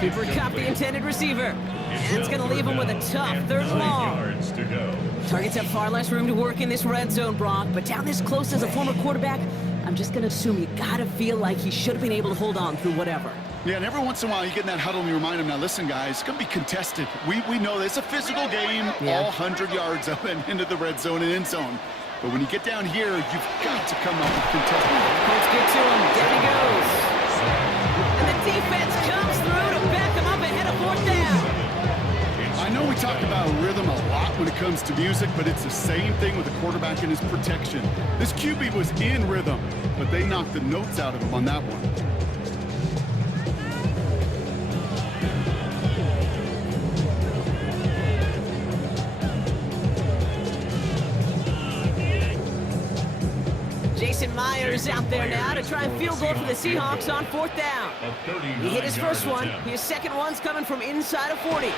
Cooper Kupp, the intended receiver. And it's going to leave him with a tough 3rd and long. Yards to go. Targets have far less room to work in this red zone, Brock, but down this close as a former quarterback, I'm just going to assume you got to feel like he should have been able to hold on through whatever. Yeah, and every once in a while you get in that huddle and you remind him, now listen guys, it's going to be contested. We know this, it's a physical game, all 100 yards up and into the red zone and end zone. But when you get down here, you've got to come up with contested. Colts get to him, down he goes. And the defense comes through to back him up ahead of 4th down. I know we talk about rhythm a lot when it comes to music, but it's the same thing with the quarterback and his protection. This QB was in rhythm, but they knocked the notes out of him on that one. Jason Myers out there now to try and field goal for the Seahawks on 4th down. He hit his first one. His second one's coming from inside of 40.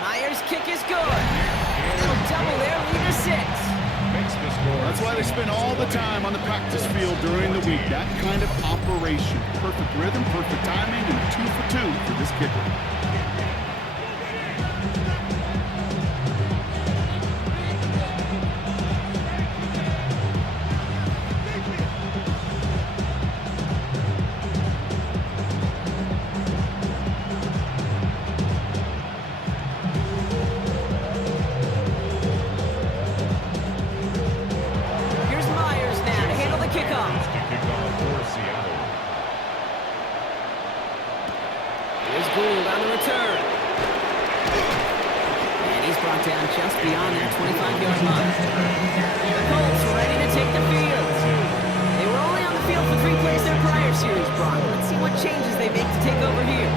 Myers' kick is good. And they'll double their lead to 6. That's why they spend all the time on the practice field during the week. That kind of operation. Perfect rhythm, perfect timing, and 2 for 2 for this kicker. Down just beyond that 25-yard line. The Colts ready to take the field. They were only on the field for 3 plays their prior series, Brock. Let's see what changes they make to take over here.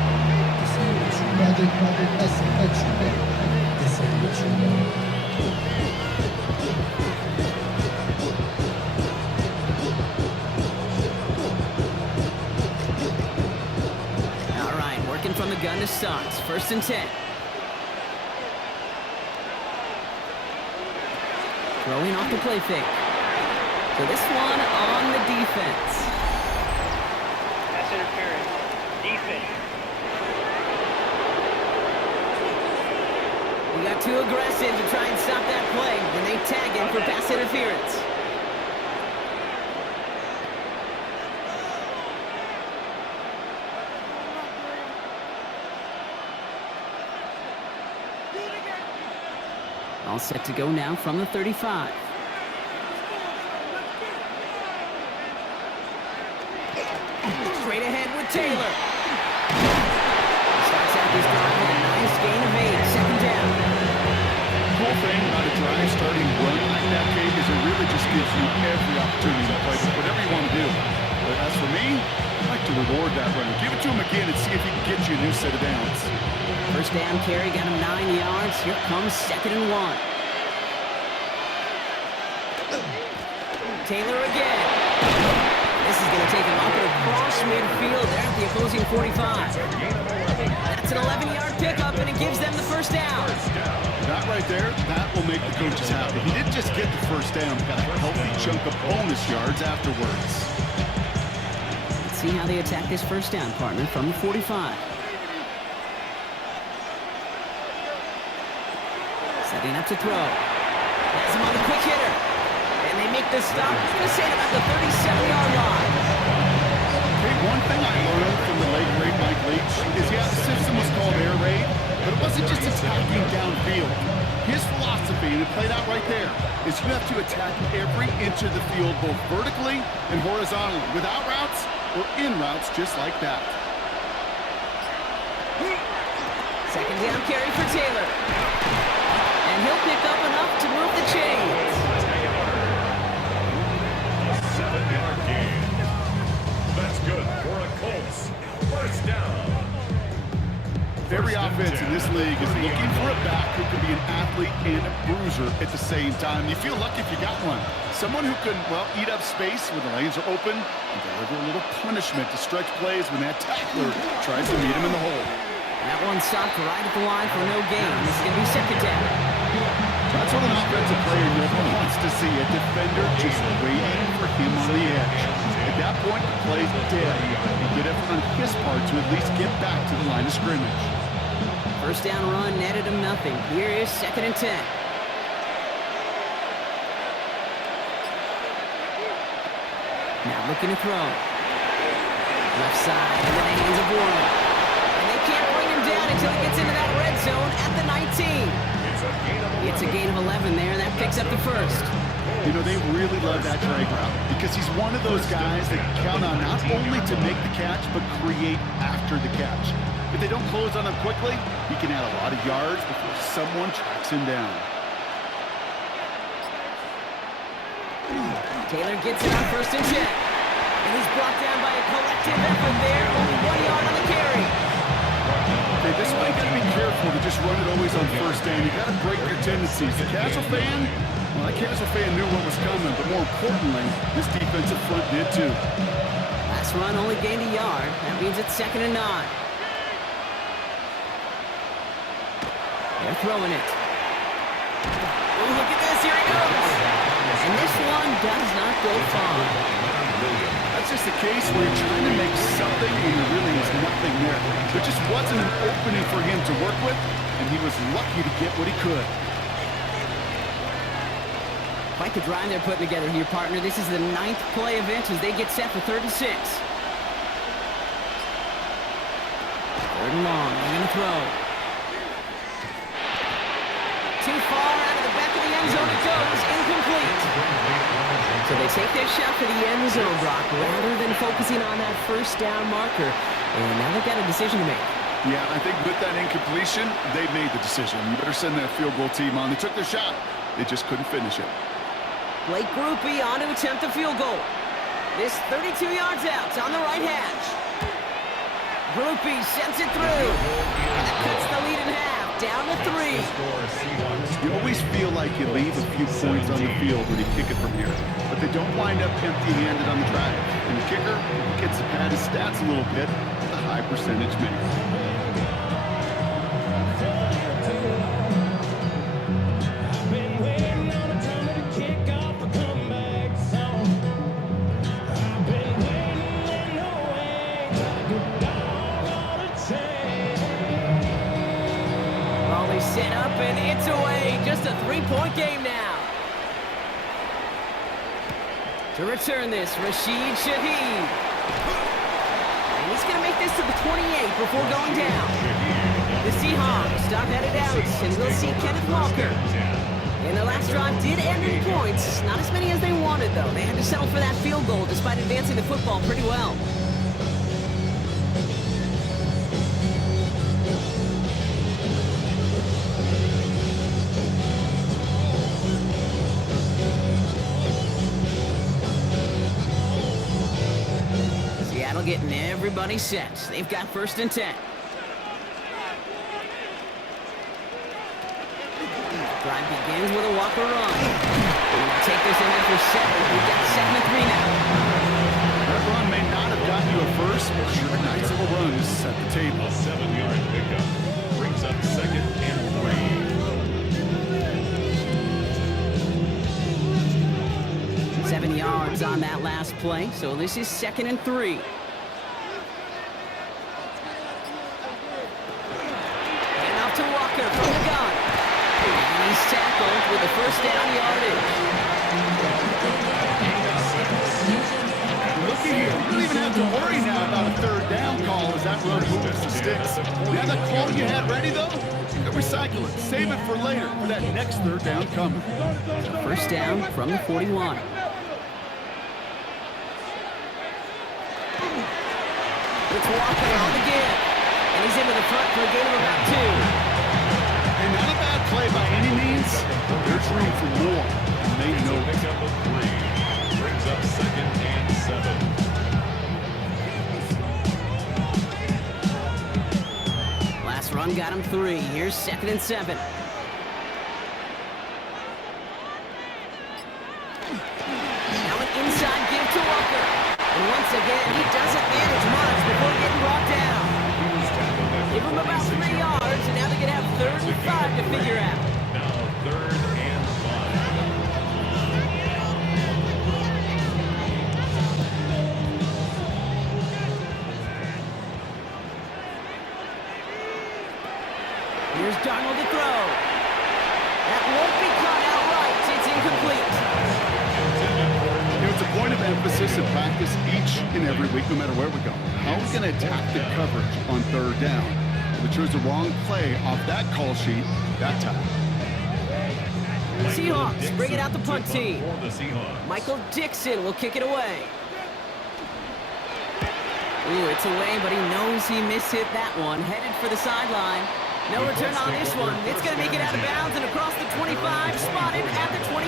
All right, working from the gun to start. 1st and 10. Throwing off the play fake. So this one on the defense. Pass interference. Defense. We got too aggressive to try and stop that play, and they tag him for pass interference. All set to go now from the 35. Straight ahead with Taylor. Starts out this drive with a nice gain of 8. 2nd down. The whole thing about a drive starting run like that, Kate, is it really just gives you every opportunity to play whatever you want to do. But as for me, I like to reward that runner. Give it to him again and see if he can get you a new set of downs. First down carry got him 9 yards. Here comes 2nd and 1. Taylor again. This is going to take him up and across midfield there at the opposing 45. That's an 11-yard pickup, and it gives them the first down. That right there, that will make the coaches happy. He didn't just get the first down, got a healthy chunk of bonus yards afterwards. Let's see how they attack this first down, partner, from the 45. Setting up to throw. Has him on the quick hitter. And they make the stop. I'm going to say about the 37-yard line. Hey, one thing I learned from the late great Mike Leach is, yeah, the system was called air raid, but it wasn't just attacking downfield. His philosophy, and it played out right there, is you have to attack every inch of the field, both vertically and horizontally, without routes or in routes, just like that. Second down carry for Taylor. And he'll pick up enough to move the chains. A 7-yard gain. That's good for a Colts. First down. Every offense in this league is looking for a back who can be an athlete and a bruiser at the same time. You feel lucky if you got one. Someone who can, well, eat up space when the lanes are open and deliver a little punishment to stretch plays when that tackler tries to meet him in the hole. That one stopped right at the line for no gain. This is going to be second down. That's what an offensive player never wants to see, a defender just waiting for him on the edge. At that point, the play's dead. You get effort on his part to at least get back to the line of scrimmage. First down run netted him nothing. Here is second and 10. Now looking to throw. Left side into the hands of Warren. And they can't bring him down until he gets into that red zone at the 19. It's a gain of 11 there, and that picks up the first. You know, they really love that drag route because he's one of those guys that count on not only to make the catch, but create after the catch. If they don't close on him quickly, he can add a lot of yards before someone tracks him down. Taylor gets it on first and 10. And he's brought down by a collective effort there, only 1 yard on the carry. Okay, this is why you got to be careful to just run it always on first down. You got to break your tendencies. The casual fan, well, that casual fan knew what was coming, but more importantly, this defensive front did too. Last run only gained a yard. That means it's second and 9. They're throwing it. Oh, look at this. Here he goes. And this one does not go far. That's just a case where you're trying to make something when there really is nothing there. There just wasn't an opening for him to work with, and he was lucky to get what he could. Quite the drive they're putting together here, partner. This is the 9th play of it as they get set for 3rd and 6. 3rd and long. They're going to throw. Too far out of the back of the end zone it goes. Incomplete. So they take their shot for the end zone, Brock, rather than focusing on that first down marker. And now they've got a decision to make. Yeah, I think with that incompletion, they made the decision. You better send that field goal team on. They took their shot. They just couldn't finish it. Blake Groupie on to attempt the field goal. This 32 yards out. It's on the right hash. Groupie sends it through. And that cuts the lead in half. Down to 3. You always feel like you leave a few points on the field when you kick it from here. But they don't wind up empty-handed on the drive. And the kicker gets to pad his stats a little bit with a high percentage make. Set up and it's away. Just a 3-point game now. To return this, Rashid Shaheed. And he's going to make this to the 28 before going down. The Seahawks stop headed out, and we'll see Kenneth Walker. And the last drive did end in points. Not as many as they wanted, though. They had to settle for that field goal despite advancing the football pretty well. Getting everybody set. They've got 1st and 10. Drive begins with a Walker run. take this ahead for 7. We've got 2nd and 3 now. That run may not have gotten you a first, but sure, nice little run to set the table. A 7-yard pickup brings up 2nd and 3. 7 yards on that last play, so this is 2nd and 3. And off to Walker from the gun. And he's tackled with the first down yardage. Looky here, you don't even have to worry now about a 3rd down call as that run moves the sticks. Now that call you had ready, though, you can recycle it. Save it for later for that next 3rd down coming. First down from the 41. It's Walker on again. And he's into the front for a gain of about 2. And not a bad play by any means. There's room for more. And they know it. Pickup of 3 brings up 2nd and 7. Last run got him 3. Here's 2nd and 7. Now an inside give to Walker. And once again, he doesn't manage much before getting brought down. Give him about 3 yards, and now they're going to have 3rd and 5 to figure out. Now 3rd and 5. Here's Darnold to throw. That won't be caught outright. It's incomplete. It's a point of emphasis in practice each and every week, no matter where we go. How are we going to attack the coverage on 3rd down? We chose the wrong play off that call sheet that time. Seahawks bring it out the punt team. For the Seahawks. Michael Dixon will kick it away. Ooh, it's away, but he knows he mishit that one. Headed for the sideline. No return on this one. It's going to make it out of bounds and across the 25, spotted at the 24.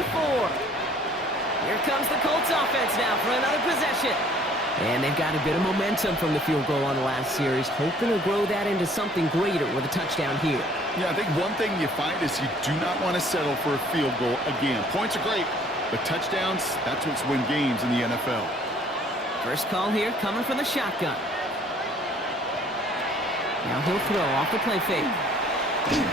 Here comes the Colts offense now for another possession. And they've got a bit of momentum from the field goal on the last series, hoping to grow that into something greater with a touchdown here. Yeah, I think one thing you find is you do not want to settle for a field goal again. Points are great, but touchdowns, that's what's win games in the NFL. First call here coming from the shotgun. Now he'll throw off the play fake. And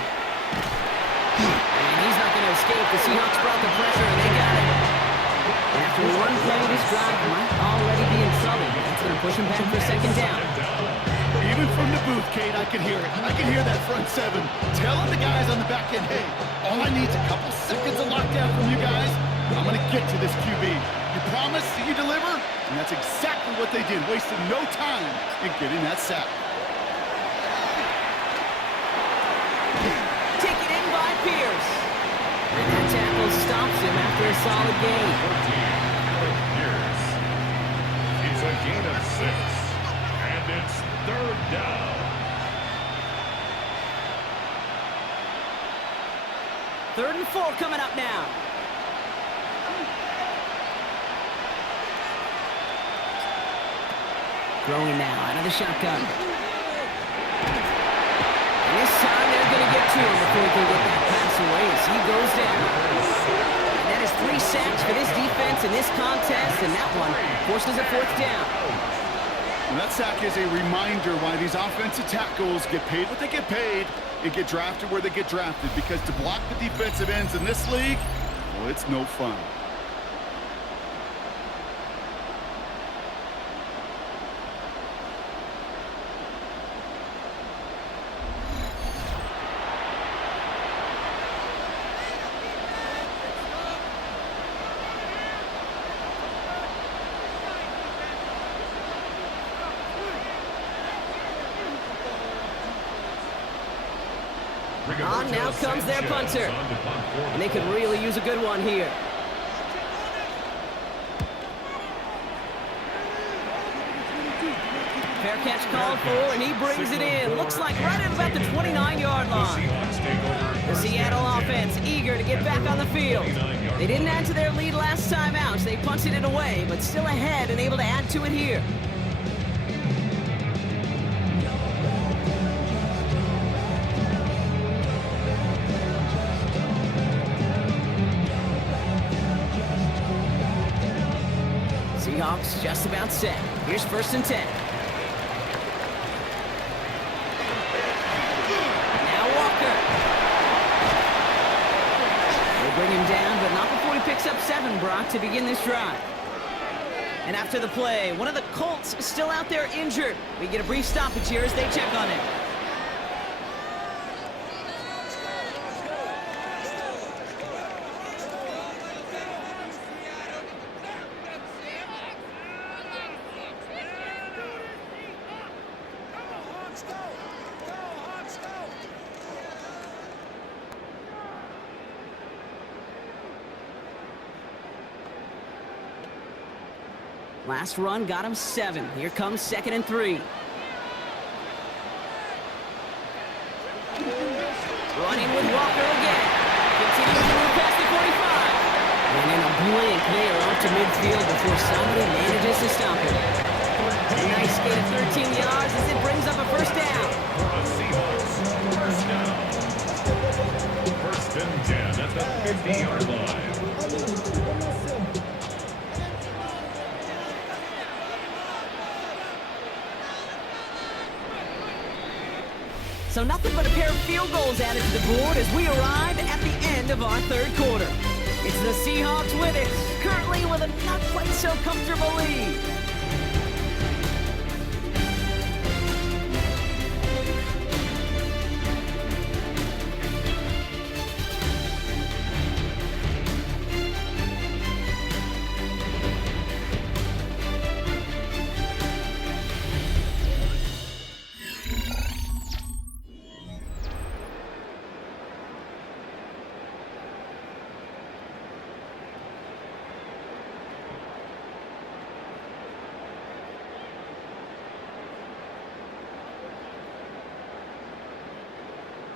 he's not going to escape. The Seahawks brought the pressure, and they got it. After one play, this drive might already be in trouble. That's going to push him back for a 2nd down. Even from the booth, Kate, I can hear it. I can hear that front 7 telling the guys on the back end, hey, all I need is a couple seconds of lockdown from you guys. I'm going to get to this QB. You promise, you deliver? And that's exactly what they did, wasting no time in getting that sack. Taken in by Pierce. And that tackle stops him after a solid gain. 14 Pierce. It's a gain of 6. And it's 3rd down. 3rd and 4 coming up now. Throwing now out of the shotgun. And this time they're going to get to him before he can get that pass away as he goes down. And that is 3 sacks for this defense in this contest, and that one forces a 4th down. And that sack is a reminder why these offensive tackles get paid what they get paid and get drafted where they get drafted, because to block the defensive ends in this league, well, it's no fun. On now comes their punter. And they could really use a good one here. Fair catch called for, and he brings it in. Looks like right at about the 29-yard line. The Seattle offense eager to get back on the field. They didn't add to their lead last time out, so they punted it away, but still ahead and able to add to it here. Seahawks just about set. Here's 1st and 10. Now Walker. They bring him down, but not before he picks up 7, Brock, to begin this drive. And after the play, one of the Colts is still out there injured. We get a brief stoppage here as they check on him. Last run got him 7. Here comes 2nd and 3. Running with Walker again. Continuing to move past the 45. And in a blink, they are up to midfield before somebody manages to stop him. A nice gain of 13 yards as it brings up a 1st down. Seahawks, 1st down. 1st and 10 at the 50-yard line. So nothing but a pair of field goals added to the board as we arrive at the end of our 3rd quarter. It's the Seahawks with it, currently with a not quite so comfortable lead.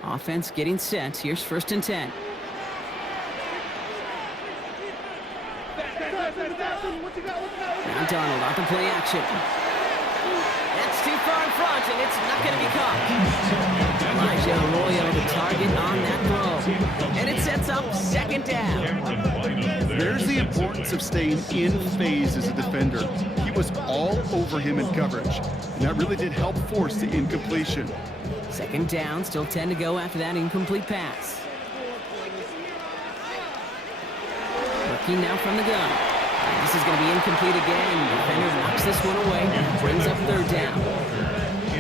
Offense getting set. Here's 1st and 10. Now Donald off the play action. That's too far in front, and it's not going to be caught. Elijah Arroyo the target on that throw. And it sets up 2nd down. There's the importance of staying in phase as a defender. He was all over him in coverage, and that really did help force the incompletion. 2nd down, still 10 to go after that incomplete pass. Working now from the gun. And this is going to be incomplete again. The defender knocks this one away and brings up 3rd down.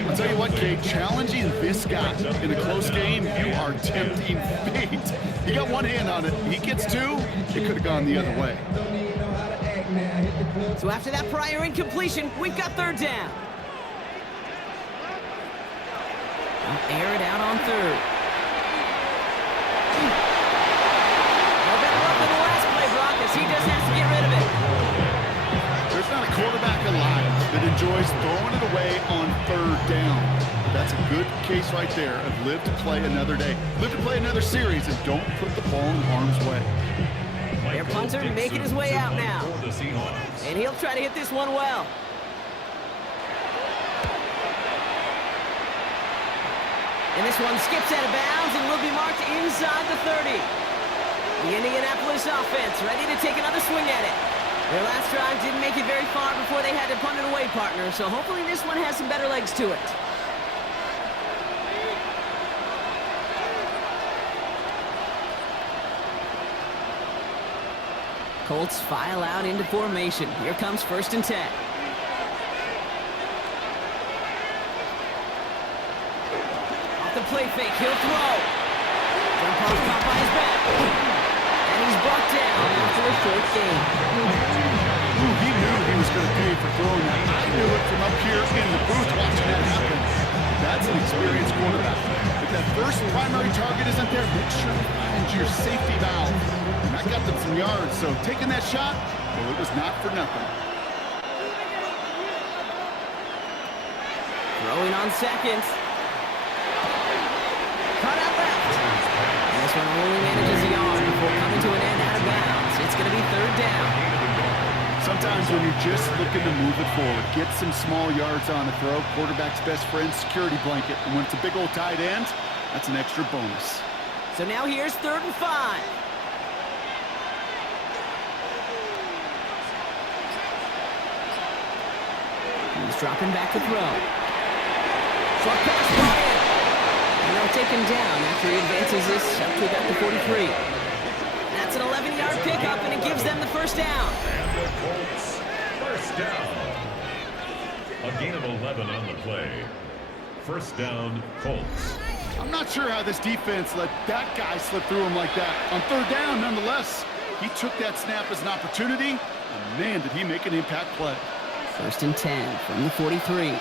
I'll tell you what, Kate, challenging this guy in a close game, you are tempting fate. He got one hand on it. He gets 2, it could have gone the other way. So after that prior incompletion, we've got 3rd down. Air it out on 3rd. No better luck than the last play, Brock, as he just has to get rid of it. There's not a quarterback alive that enjoys throwing it away on 3rd down. That's a good case right there of live to play another day. Live to play another series and don't put the ball in harm's way. Their punter making his way out now. And he'll try to hit this one well. And this one skips out of bounds and will be marked inside the 30. The Indianapolis offense ready to take another swing at it. Their last drive didn't make it very far before they had to punt it away, partner, so hopefully this one has some better legs to it. Colts file out into formation. Here comes 1st and 10. The play fake, he'll throw. Jump off caught by his back. And he's brought down after a short gain. He knew he was going to pay for throwing that. I knew it from up here in the booth watching that happen. That's an experienced quarterback. If that first primary target isn't there, make sure you find your safety valve. And that got them some yards, so taking that shot, well, it was not for nothing. Throwing on 2nd. Cut out left. And this one only manages a yard before coming to an end out of bounds. It's going to be 3rd down. Sometimes when you're just looking to move it forward, get some small yards on a throw, quarterback's best friend, security blanket. And when it's a big old tight end, that's an extra bonus. So now here's 3rd and 5. He's dropping back to throw. Short pass brought in. And they'll take him down after he advances this up to about the 43. That's an 11-yard pickup, and it gives them the first down. And the Colts, first down. A gain of 11 on the play. First down, Colts. I'm not sure how this defense let that guy slip through him like that. On third down, nonetheless, he took that snap as an opportunity, and man, did he make an impact play. First and 10 from the 43.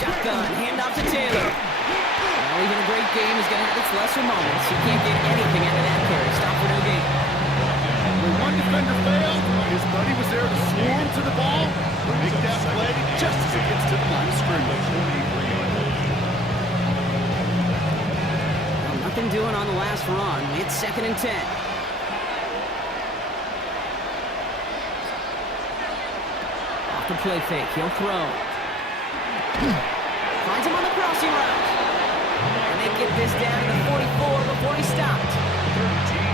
Shotgun, handoff to Taylor. Well, even a great game is going to have its lesser moments. He can't get anything out of that carry. Stop for no gain. When one defender failed, his buddy was there to swarm to the ball, make that play just as it gets to the line of scrimmage. Well, nothing doing on the last run. It's second and 10. Off the play fake. He'll throw. Finds him on the crossing route. And they get this down to the 44 before he stopped.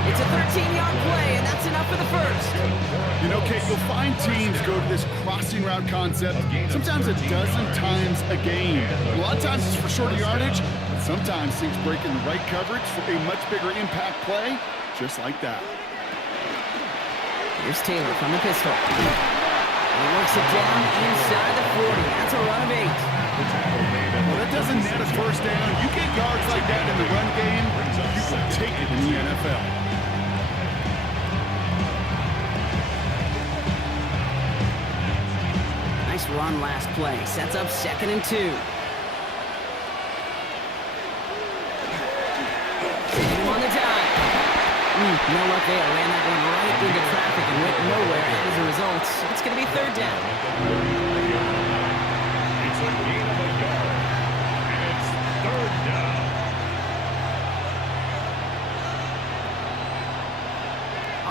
It's a 13-yard play, and that's enough for the first. You know, Kate, you'll find teams go to this crossing route concept sometimes a dozen times a game. A lot of times it's for shorter yardage, but sometimes things break in the right coverage for a much bigger impact play, just like that. Here's Taylor from the pistol. And he works it down inside the 40. That's a run of 8. Well, that doesn't net a first down. You get yards like that in the run game, you can take it in the NFL. Nice run last play. Sets up second and 2. Taking him on the dive. No luck there. Ran that one right into traffic and went nowhere. And as a result, it's going to be third down. It's a gain of a yard. And it's third down.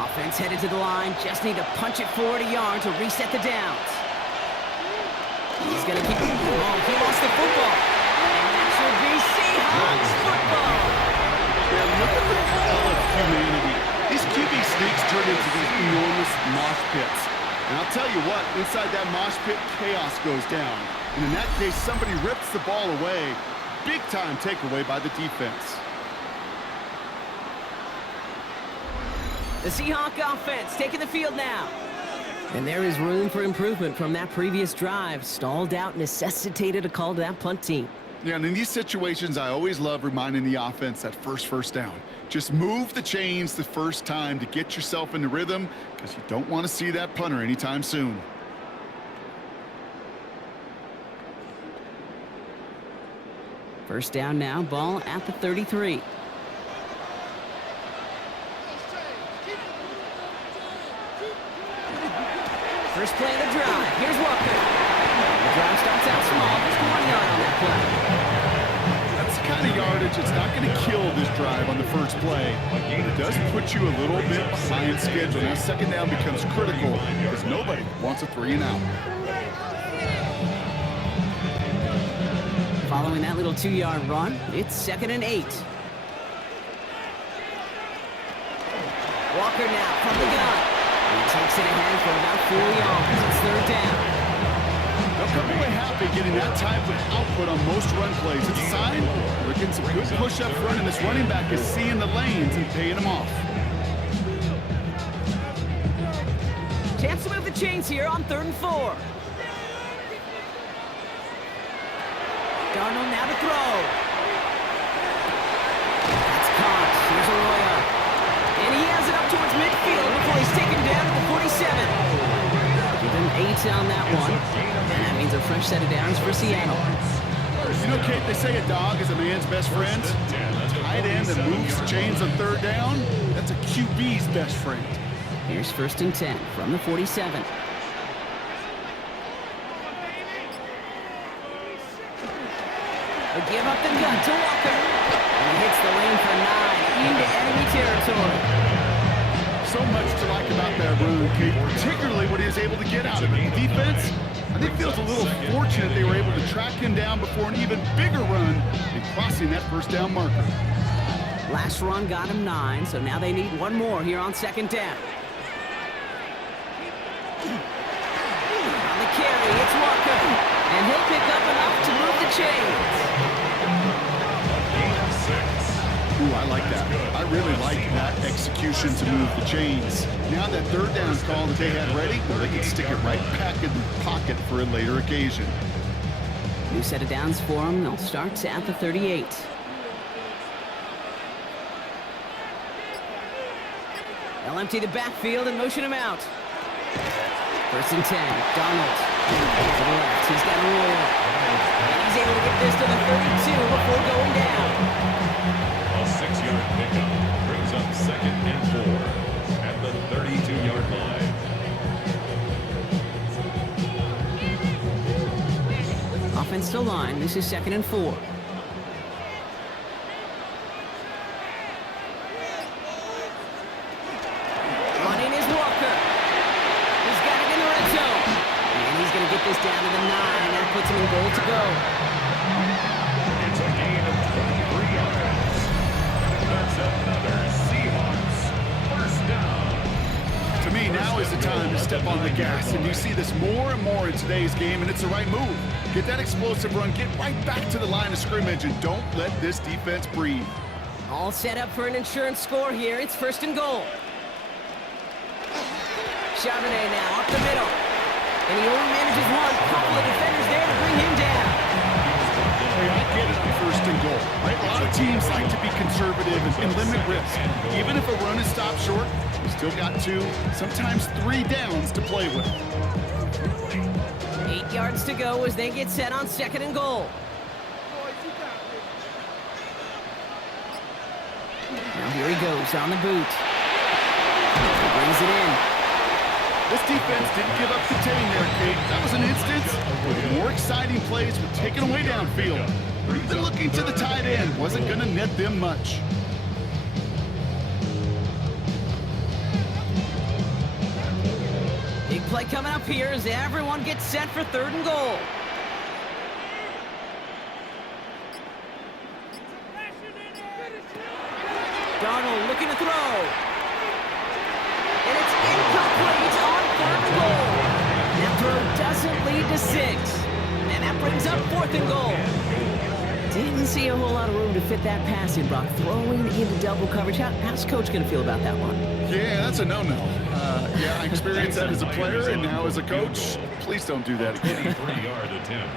Offense headed to the line. Just need to punch it forward a yard to reset the downs. He's going to keep it. Oh, he lost the football. And that should be Seahawks football. Yeah, look at the pile of humanity. These QB sneaks turn into these enormous mosh pits. And I'll tell you what, inside that mosh pit, chaos goes down. And in that case, somebody rips the ball away. Big time takeaway by the defense. The Seahawks offense taking the field now. And there is room for improvement from that previous drive. Stalled out, necessitated a call to that punt team. Yeah, and in these situations, I always love reminding the offense that first down. Just move the chains the first time to get yourself in the rhythm, because you don't want to see that punter anytime soon. First down now, ball at the 33. First play of the drive. Here's Walker. The drive starts out small. Just 1 yard on that play. That's the kind of yardage that's not going to kill this drive on the first play. But it does put you a little bit behind schedule. Now second down becomes critical because nobody wants a 3-and-out. Following that little 2-yard run, it's second and 8. Walker now from the gun. He takes it ahead for about 4 yards. It's third down. They'll come away happy getting that type of output on most run plays. It's a sign they're getting some good push up front, and this running back is seeing the lanes and paying them off. Chance to move the chains here on 3rd and 4. Darnold now to throw. That's caught. Here's Arroyo. And he has it up towards midfield before he's taken down at the 47. Give him 8 on that one. And that means a fresh set of downs for Seattle. You know, Kate, they say a dog is a man's best friend. A tight end that moves the chains on 3rd down, that's a QB's best friend. Here's 1st and 10 from the 47. They give up the gun to Walker. And he hits the lane for 9 into enemy territory. So much to like about that run, Kate, particularly what he was able to get out of it. The defense, I think, feels a little fortunate they were able to track him down before an even bigger run in crossing that 1st down marker. Last run got him 9, so now they need one more here on 2nd down. On the carry, it's Walker. And he'll pick up enough to move the chains. Gain of 6. Ooh, I like that. I really like that execution to move the chains. Now that third down call that they had ready, well, they can stick it right back in the pocket for a later occasion. New set of downs for them. They'll start at the 38. They'll empty the backfield and motion him out. 1st and 10. Donald. To the left. He's got a roll. And he's able to get this to the 32 before going down. A 6-yard pickup brings up 2nd and 4 at the 32-yard line. Offense to line. This is 2nd and 4. Running is Walker. He's got it in the red zone. And he's going to get this down to the 9. That puts him in goal to go. It's a gain of 23 yards. That's another Seahawks first down. To me, now is the time to step on the gas, and you see this more and more in today's game, and it's the right move. Get that explosive run, get right back to the line of scrimmage, and don't let this defense breathe. All set up for an insurance score here. It's 1st and goal. Charbonnet now up the middle. And he only manages one. Couple of defenders there to bring him down. I get it on 1st and goal, right? A lot of teams like to be conservative and limit risk. Even if a run is stopped short, you still got 2, sometimes 3 downs to play with. 8 yards to go as they get set on 2nd and goal. Now here he goes on the boot. Brings it in. This defense didn't give up the 10 there, Kate. That was an instance where more exciting plays were taken away downfield. Even looking to the tight end wasn't going to net them much. Big play coming up here as everyone gets set for 3rd and goal. Darnold looking to throw. And it's incomplete on 3rd and goal. That throw doesn't lead to 6. And that brings up 4th and goal. Didn't see a whole lot of room to fit that pass in, Brock. Throwing into double coverage. How's Coach going to feel about that one? Yeah, that's a no-no. Yeah, I experienced that as a player and now as a coach. Please don't do that again. 23-yard attempt.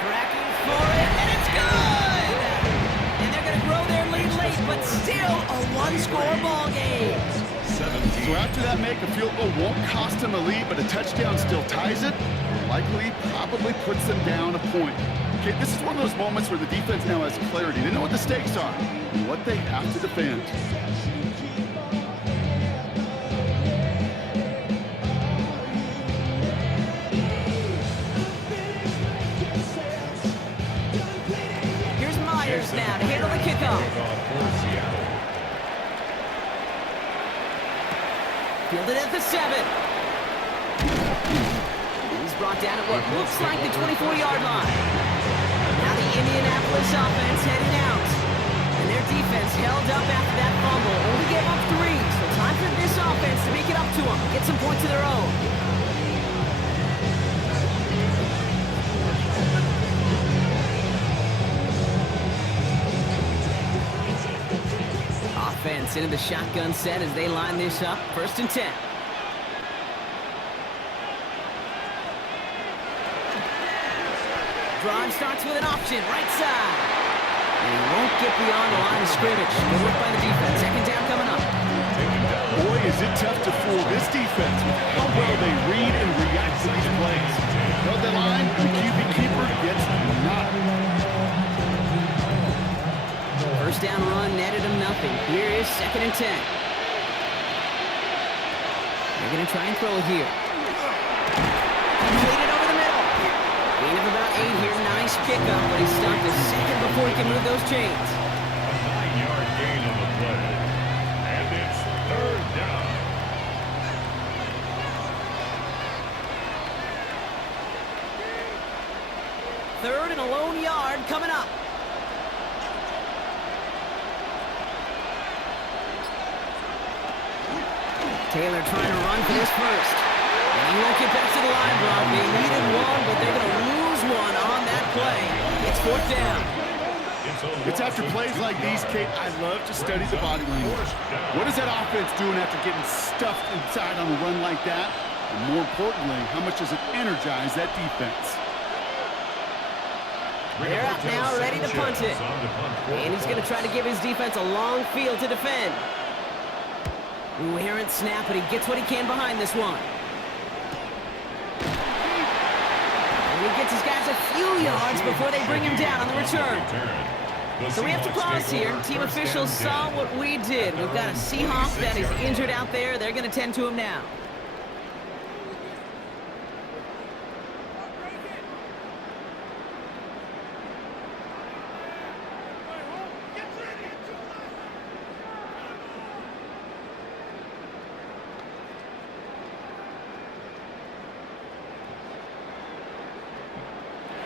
Tracking for it, and it's good! And they're going to grow their lead late, but still a one-score ball game. 17. So after that make, a field goal won't cost them a lead, but a touchdown still ties it. Likely, probably puts them down a point. Okay, this is one of those moments where the defense now has clarity. They know what the stakes are and what they have to defend. Here's Myers now to handle the kickoff. Fielded at the 7. He's brought down at what looks like the 24-yard line. Now the Indianapolis offense heading out. And their defense held up after that fumble. Only gave up 3. So time for this offense to make it up to them. Get some points of their own. Offense into the shotgun set as they line this up. 1st and 10. Drive starts with an option, right side. And he won't get beyond the line of scrimmage. Good work by the defense. 2nd down coming up. Boy, is it tough to fool this defense with how well they read and react to these plays. Held the line, the QB keeper gets knocked. 1st down run netted him nothing. Here is 2nd and 10. They're going to try and throw it here. Completed over the middle. Gain of about 8 here. Nice pickup, but he stopped a second before he can move those chains. A 9-yard gain on the play. And it's 3rd down. 3rd and a lone yard coming up. Taylor trying to run for this first. And he won't get back to the line, Brock. They needed one, but they're going to lose one on that play. It's fourth down. It's after plays like these, Kate, I love to study the body language. What is that offense doing after getting stuffed inside on a run like that? And more importantly, how much does it energize that defense? They're out now, ready to punt it. And he's going to try to give his defense a long field to defend. Ooh, errant snap, but he gets what he can behind this one. And he gets his guys a few yards before they bring him down on the return. So we have to pause here. Team officials saw what we did. We've got a Seahawk that is injured out there. They're going to tend to him now.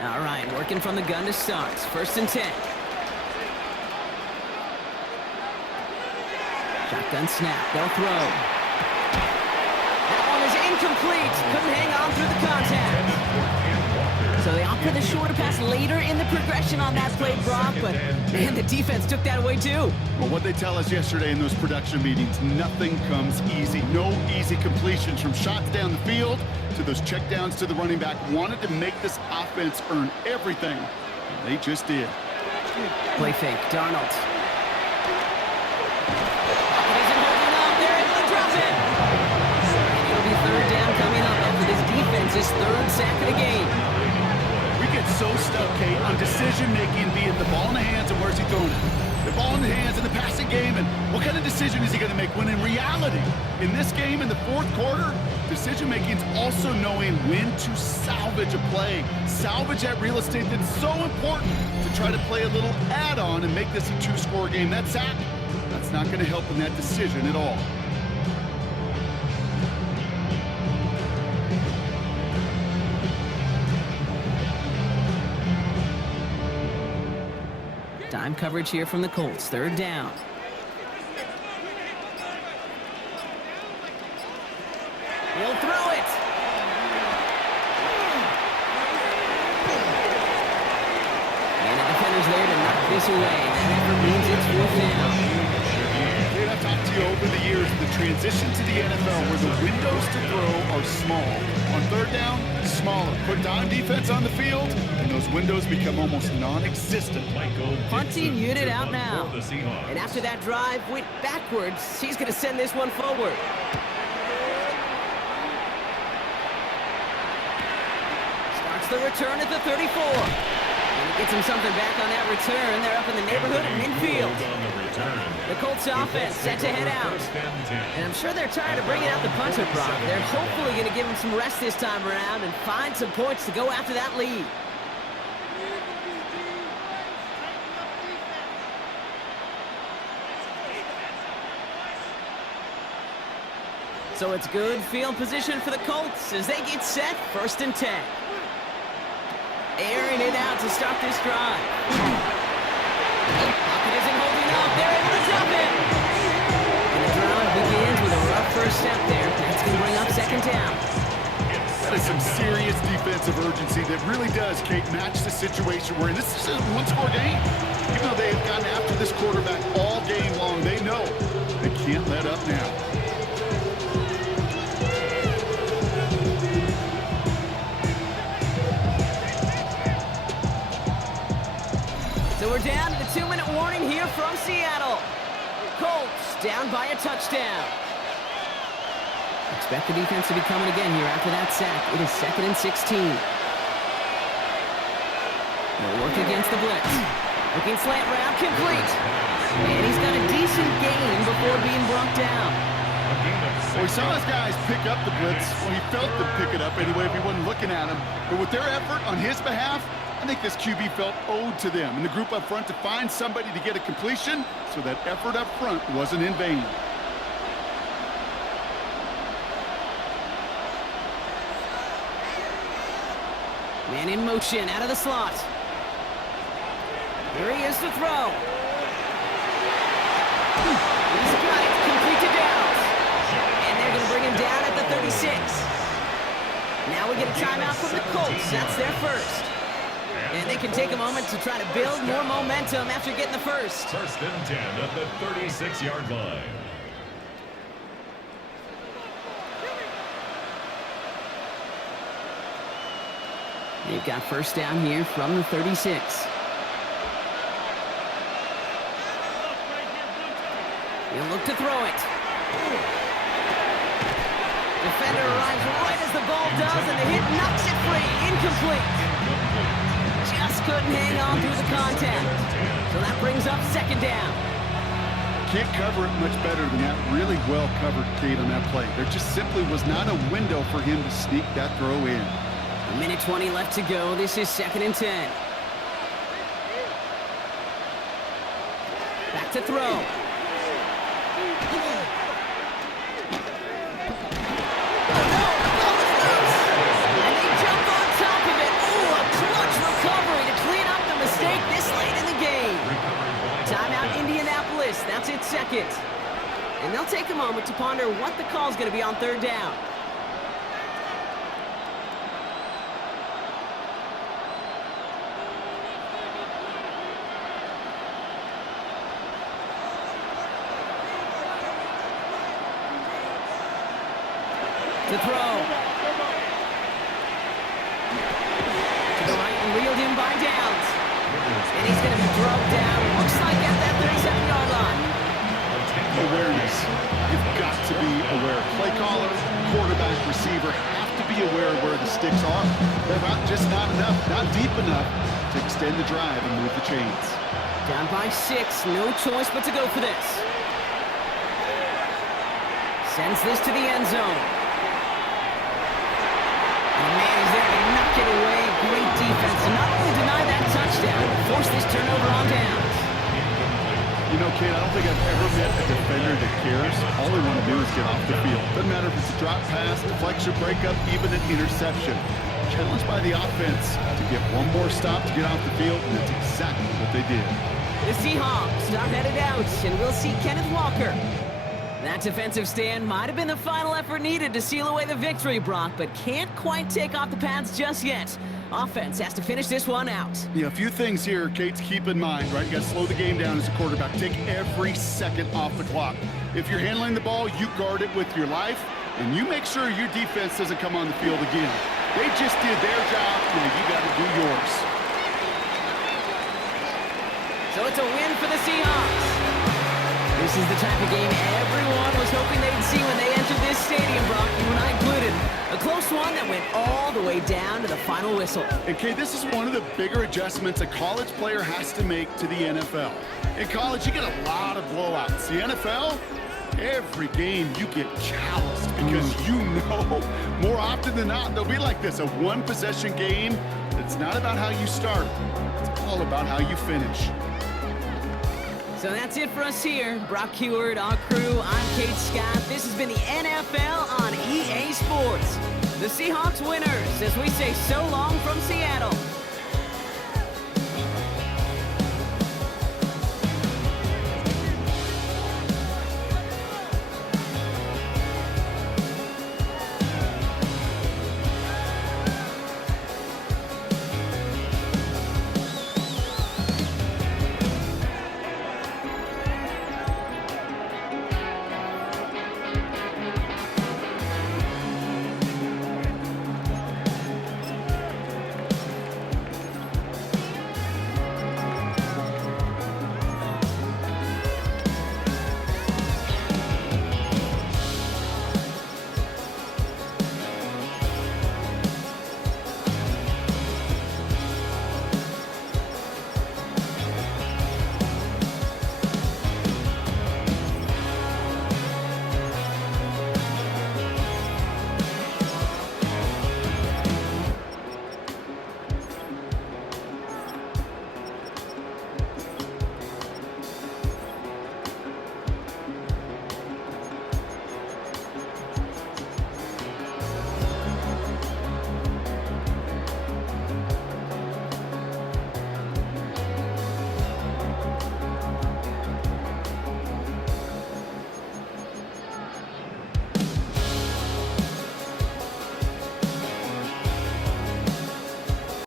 All right, working from the gun to start. First and 10. Shotgun snap. They'll throw. That one is incomplete. Couldn't hang on through the contact. So they opt for the shorter pass later in the progression on that play, Brock, but man, the defense took that away too. Well, what they tell us yesterday in those production meetings, nothing comes easy. No easy completions from shots down the field to those checkdowns to the running back. Wanted to make this offense earn everything. And they just did. Play fake. Darnold. It isn't holding up. They're able to drop it. And it'll be third down coming up after this defense's third sack of the game. We get so stuck, Kate, on decision-making, be it the ball in the hands and where's he throwing it. The ball in the hands in the passing game, and what kind of decision is he going to make? When in reality, in this game, in the fourth quarter, decision-making is also knowing when to salvage a play. Salvage that real estate that's so important to try to play a little add-on and make this a two-score game. That sack, that's not going to help in that decision at all. Dime coverage here from the Colts. Third down. He'll throw it. And the defender's there to knock this away. That effort means it's fourth down. I've talked to you over the years, the transition to the NFL where the windows to throw are small. On third down, smaller. Put dime defense on the field, and those windows become almost non-existent. Punting unit out now. And after that drive went backwards, he's going to send this one forward. Starts the return at the 34. And he gets him something back on that return. They're up in the neighborhood of midfield. The Colts offense set to head out. And I'm sure they're tired of bringing out the punter, Brock. They're hopefully going to give him some rest this time around and find some points to go after that lead. So it's good field position for the Colts as they get set. First and 10. Airing it out to start this drive. Pocket isn't holding up. They're able to drop it. And the drive begins with a rough first step there. That's going to bring up second down. That is some serious defensive urgency that really does, Kate, match the situation we're in. This is a one-score game. Even though they have gotten after this quarterback all game long, they know they can't let up now. So we're down to the 2-minute warning here from Seattle. Colts down by a touchdown. Expect the defense to be coming again here after that sack. It is 2nd and 16. They'll work against the blitz. Looking slant route complete. And he's got a decent gain before being brought down. Well, we saw his guys pick up the blitz. Well, he felt them pick it up anyway if he wasn't looking at him. But with their effort on his behalf, I think this QB felt owed to them and the group up front to find somebody to get a completion, so that effort up front wasn't in vain. Man in motion out of the slot. Here he is to throw. He's got it, complete to Downs. And they're going get a timeout from the Colts. That's their first. And they can take a moment to try to build more momentum after getting the first. First and 10 at the 36-yard line. They've got first down here from the 36. He'll look to throw it. Defender arrives right as the ball does, and the hit knocks it free. Incomplete. Just couldn't hang on through the contact. So that brings up second down. Can't cover it much better than that. Really well covered, Kate, on that play. There just simply was not a window for him to sneak that throw in. A minute 20 left to go. This is second and 10. Back to throw. This late in the game. Timeout Indianapolis. That's its second. And they'll take a moment to ponder what the call is going to be on third down. To throw. To the right and reeled in by Downs. And he's going to be drugged down. Looks like at that 37-yard line. Awareness. You've got to be aware. Play caller, quarterback, receiver have to be aware of where the sticks are. They're just not enough, not deep enough to extend the drive and move the chains. Down by 6. No choice but to go for this. Sends this to the end zone. And man, he's there to knock it away. Great defense. And not only deny that touchdown, force this turnover on downs. You know, Kate, I don't think I've ever met a defender that cares. All they want to do is get off the field. Doesn't matter if it's a drop pass, deflection, breakup, even an interception. Challenged by the offense to get one more stop to get off the field, and that's exactly what they did. The Seahawks are headed out, and we'll see Kenneth Walker. That defensive stand might have been the final effort needed to seal away the victory, Brock, but can't quite take off the pads just yet. Offense has to finish this one out. Yeah, a few things here, Kate, to keep in mind, right? You got to slow the game down as a quarterback. Take every second off the clock. If you're handling the ball, you guard it with your life, and you make sure your defense doesn't come on the field again. They just did their job, now you got to do yours. So it's a win for the Seahawks. This is the type of game everyone was hoping they'd see when they entered this stadium, Brock, you and I included. A close one that went all the way down to the final whistle. And Kate, this is one of the bigger adjustments a college player has to make to the NFL. In college, you get a lot of blowouts. The NFL, every game you get calloused because you know more often than not they'll be like this, a one-possession game. It's not about how you start. It's all about how you finish. So that's it for us here. Brock Heward, our crew, I'm Kate Scott. This has been the NFL on EA Sports. The Seahawks winners as we say so long from Seattle.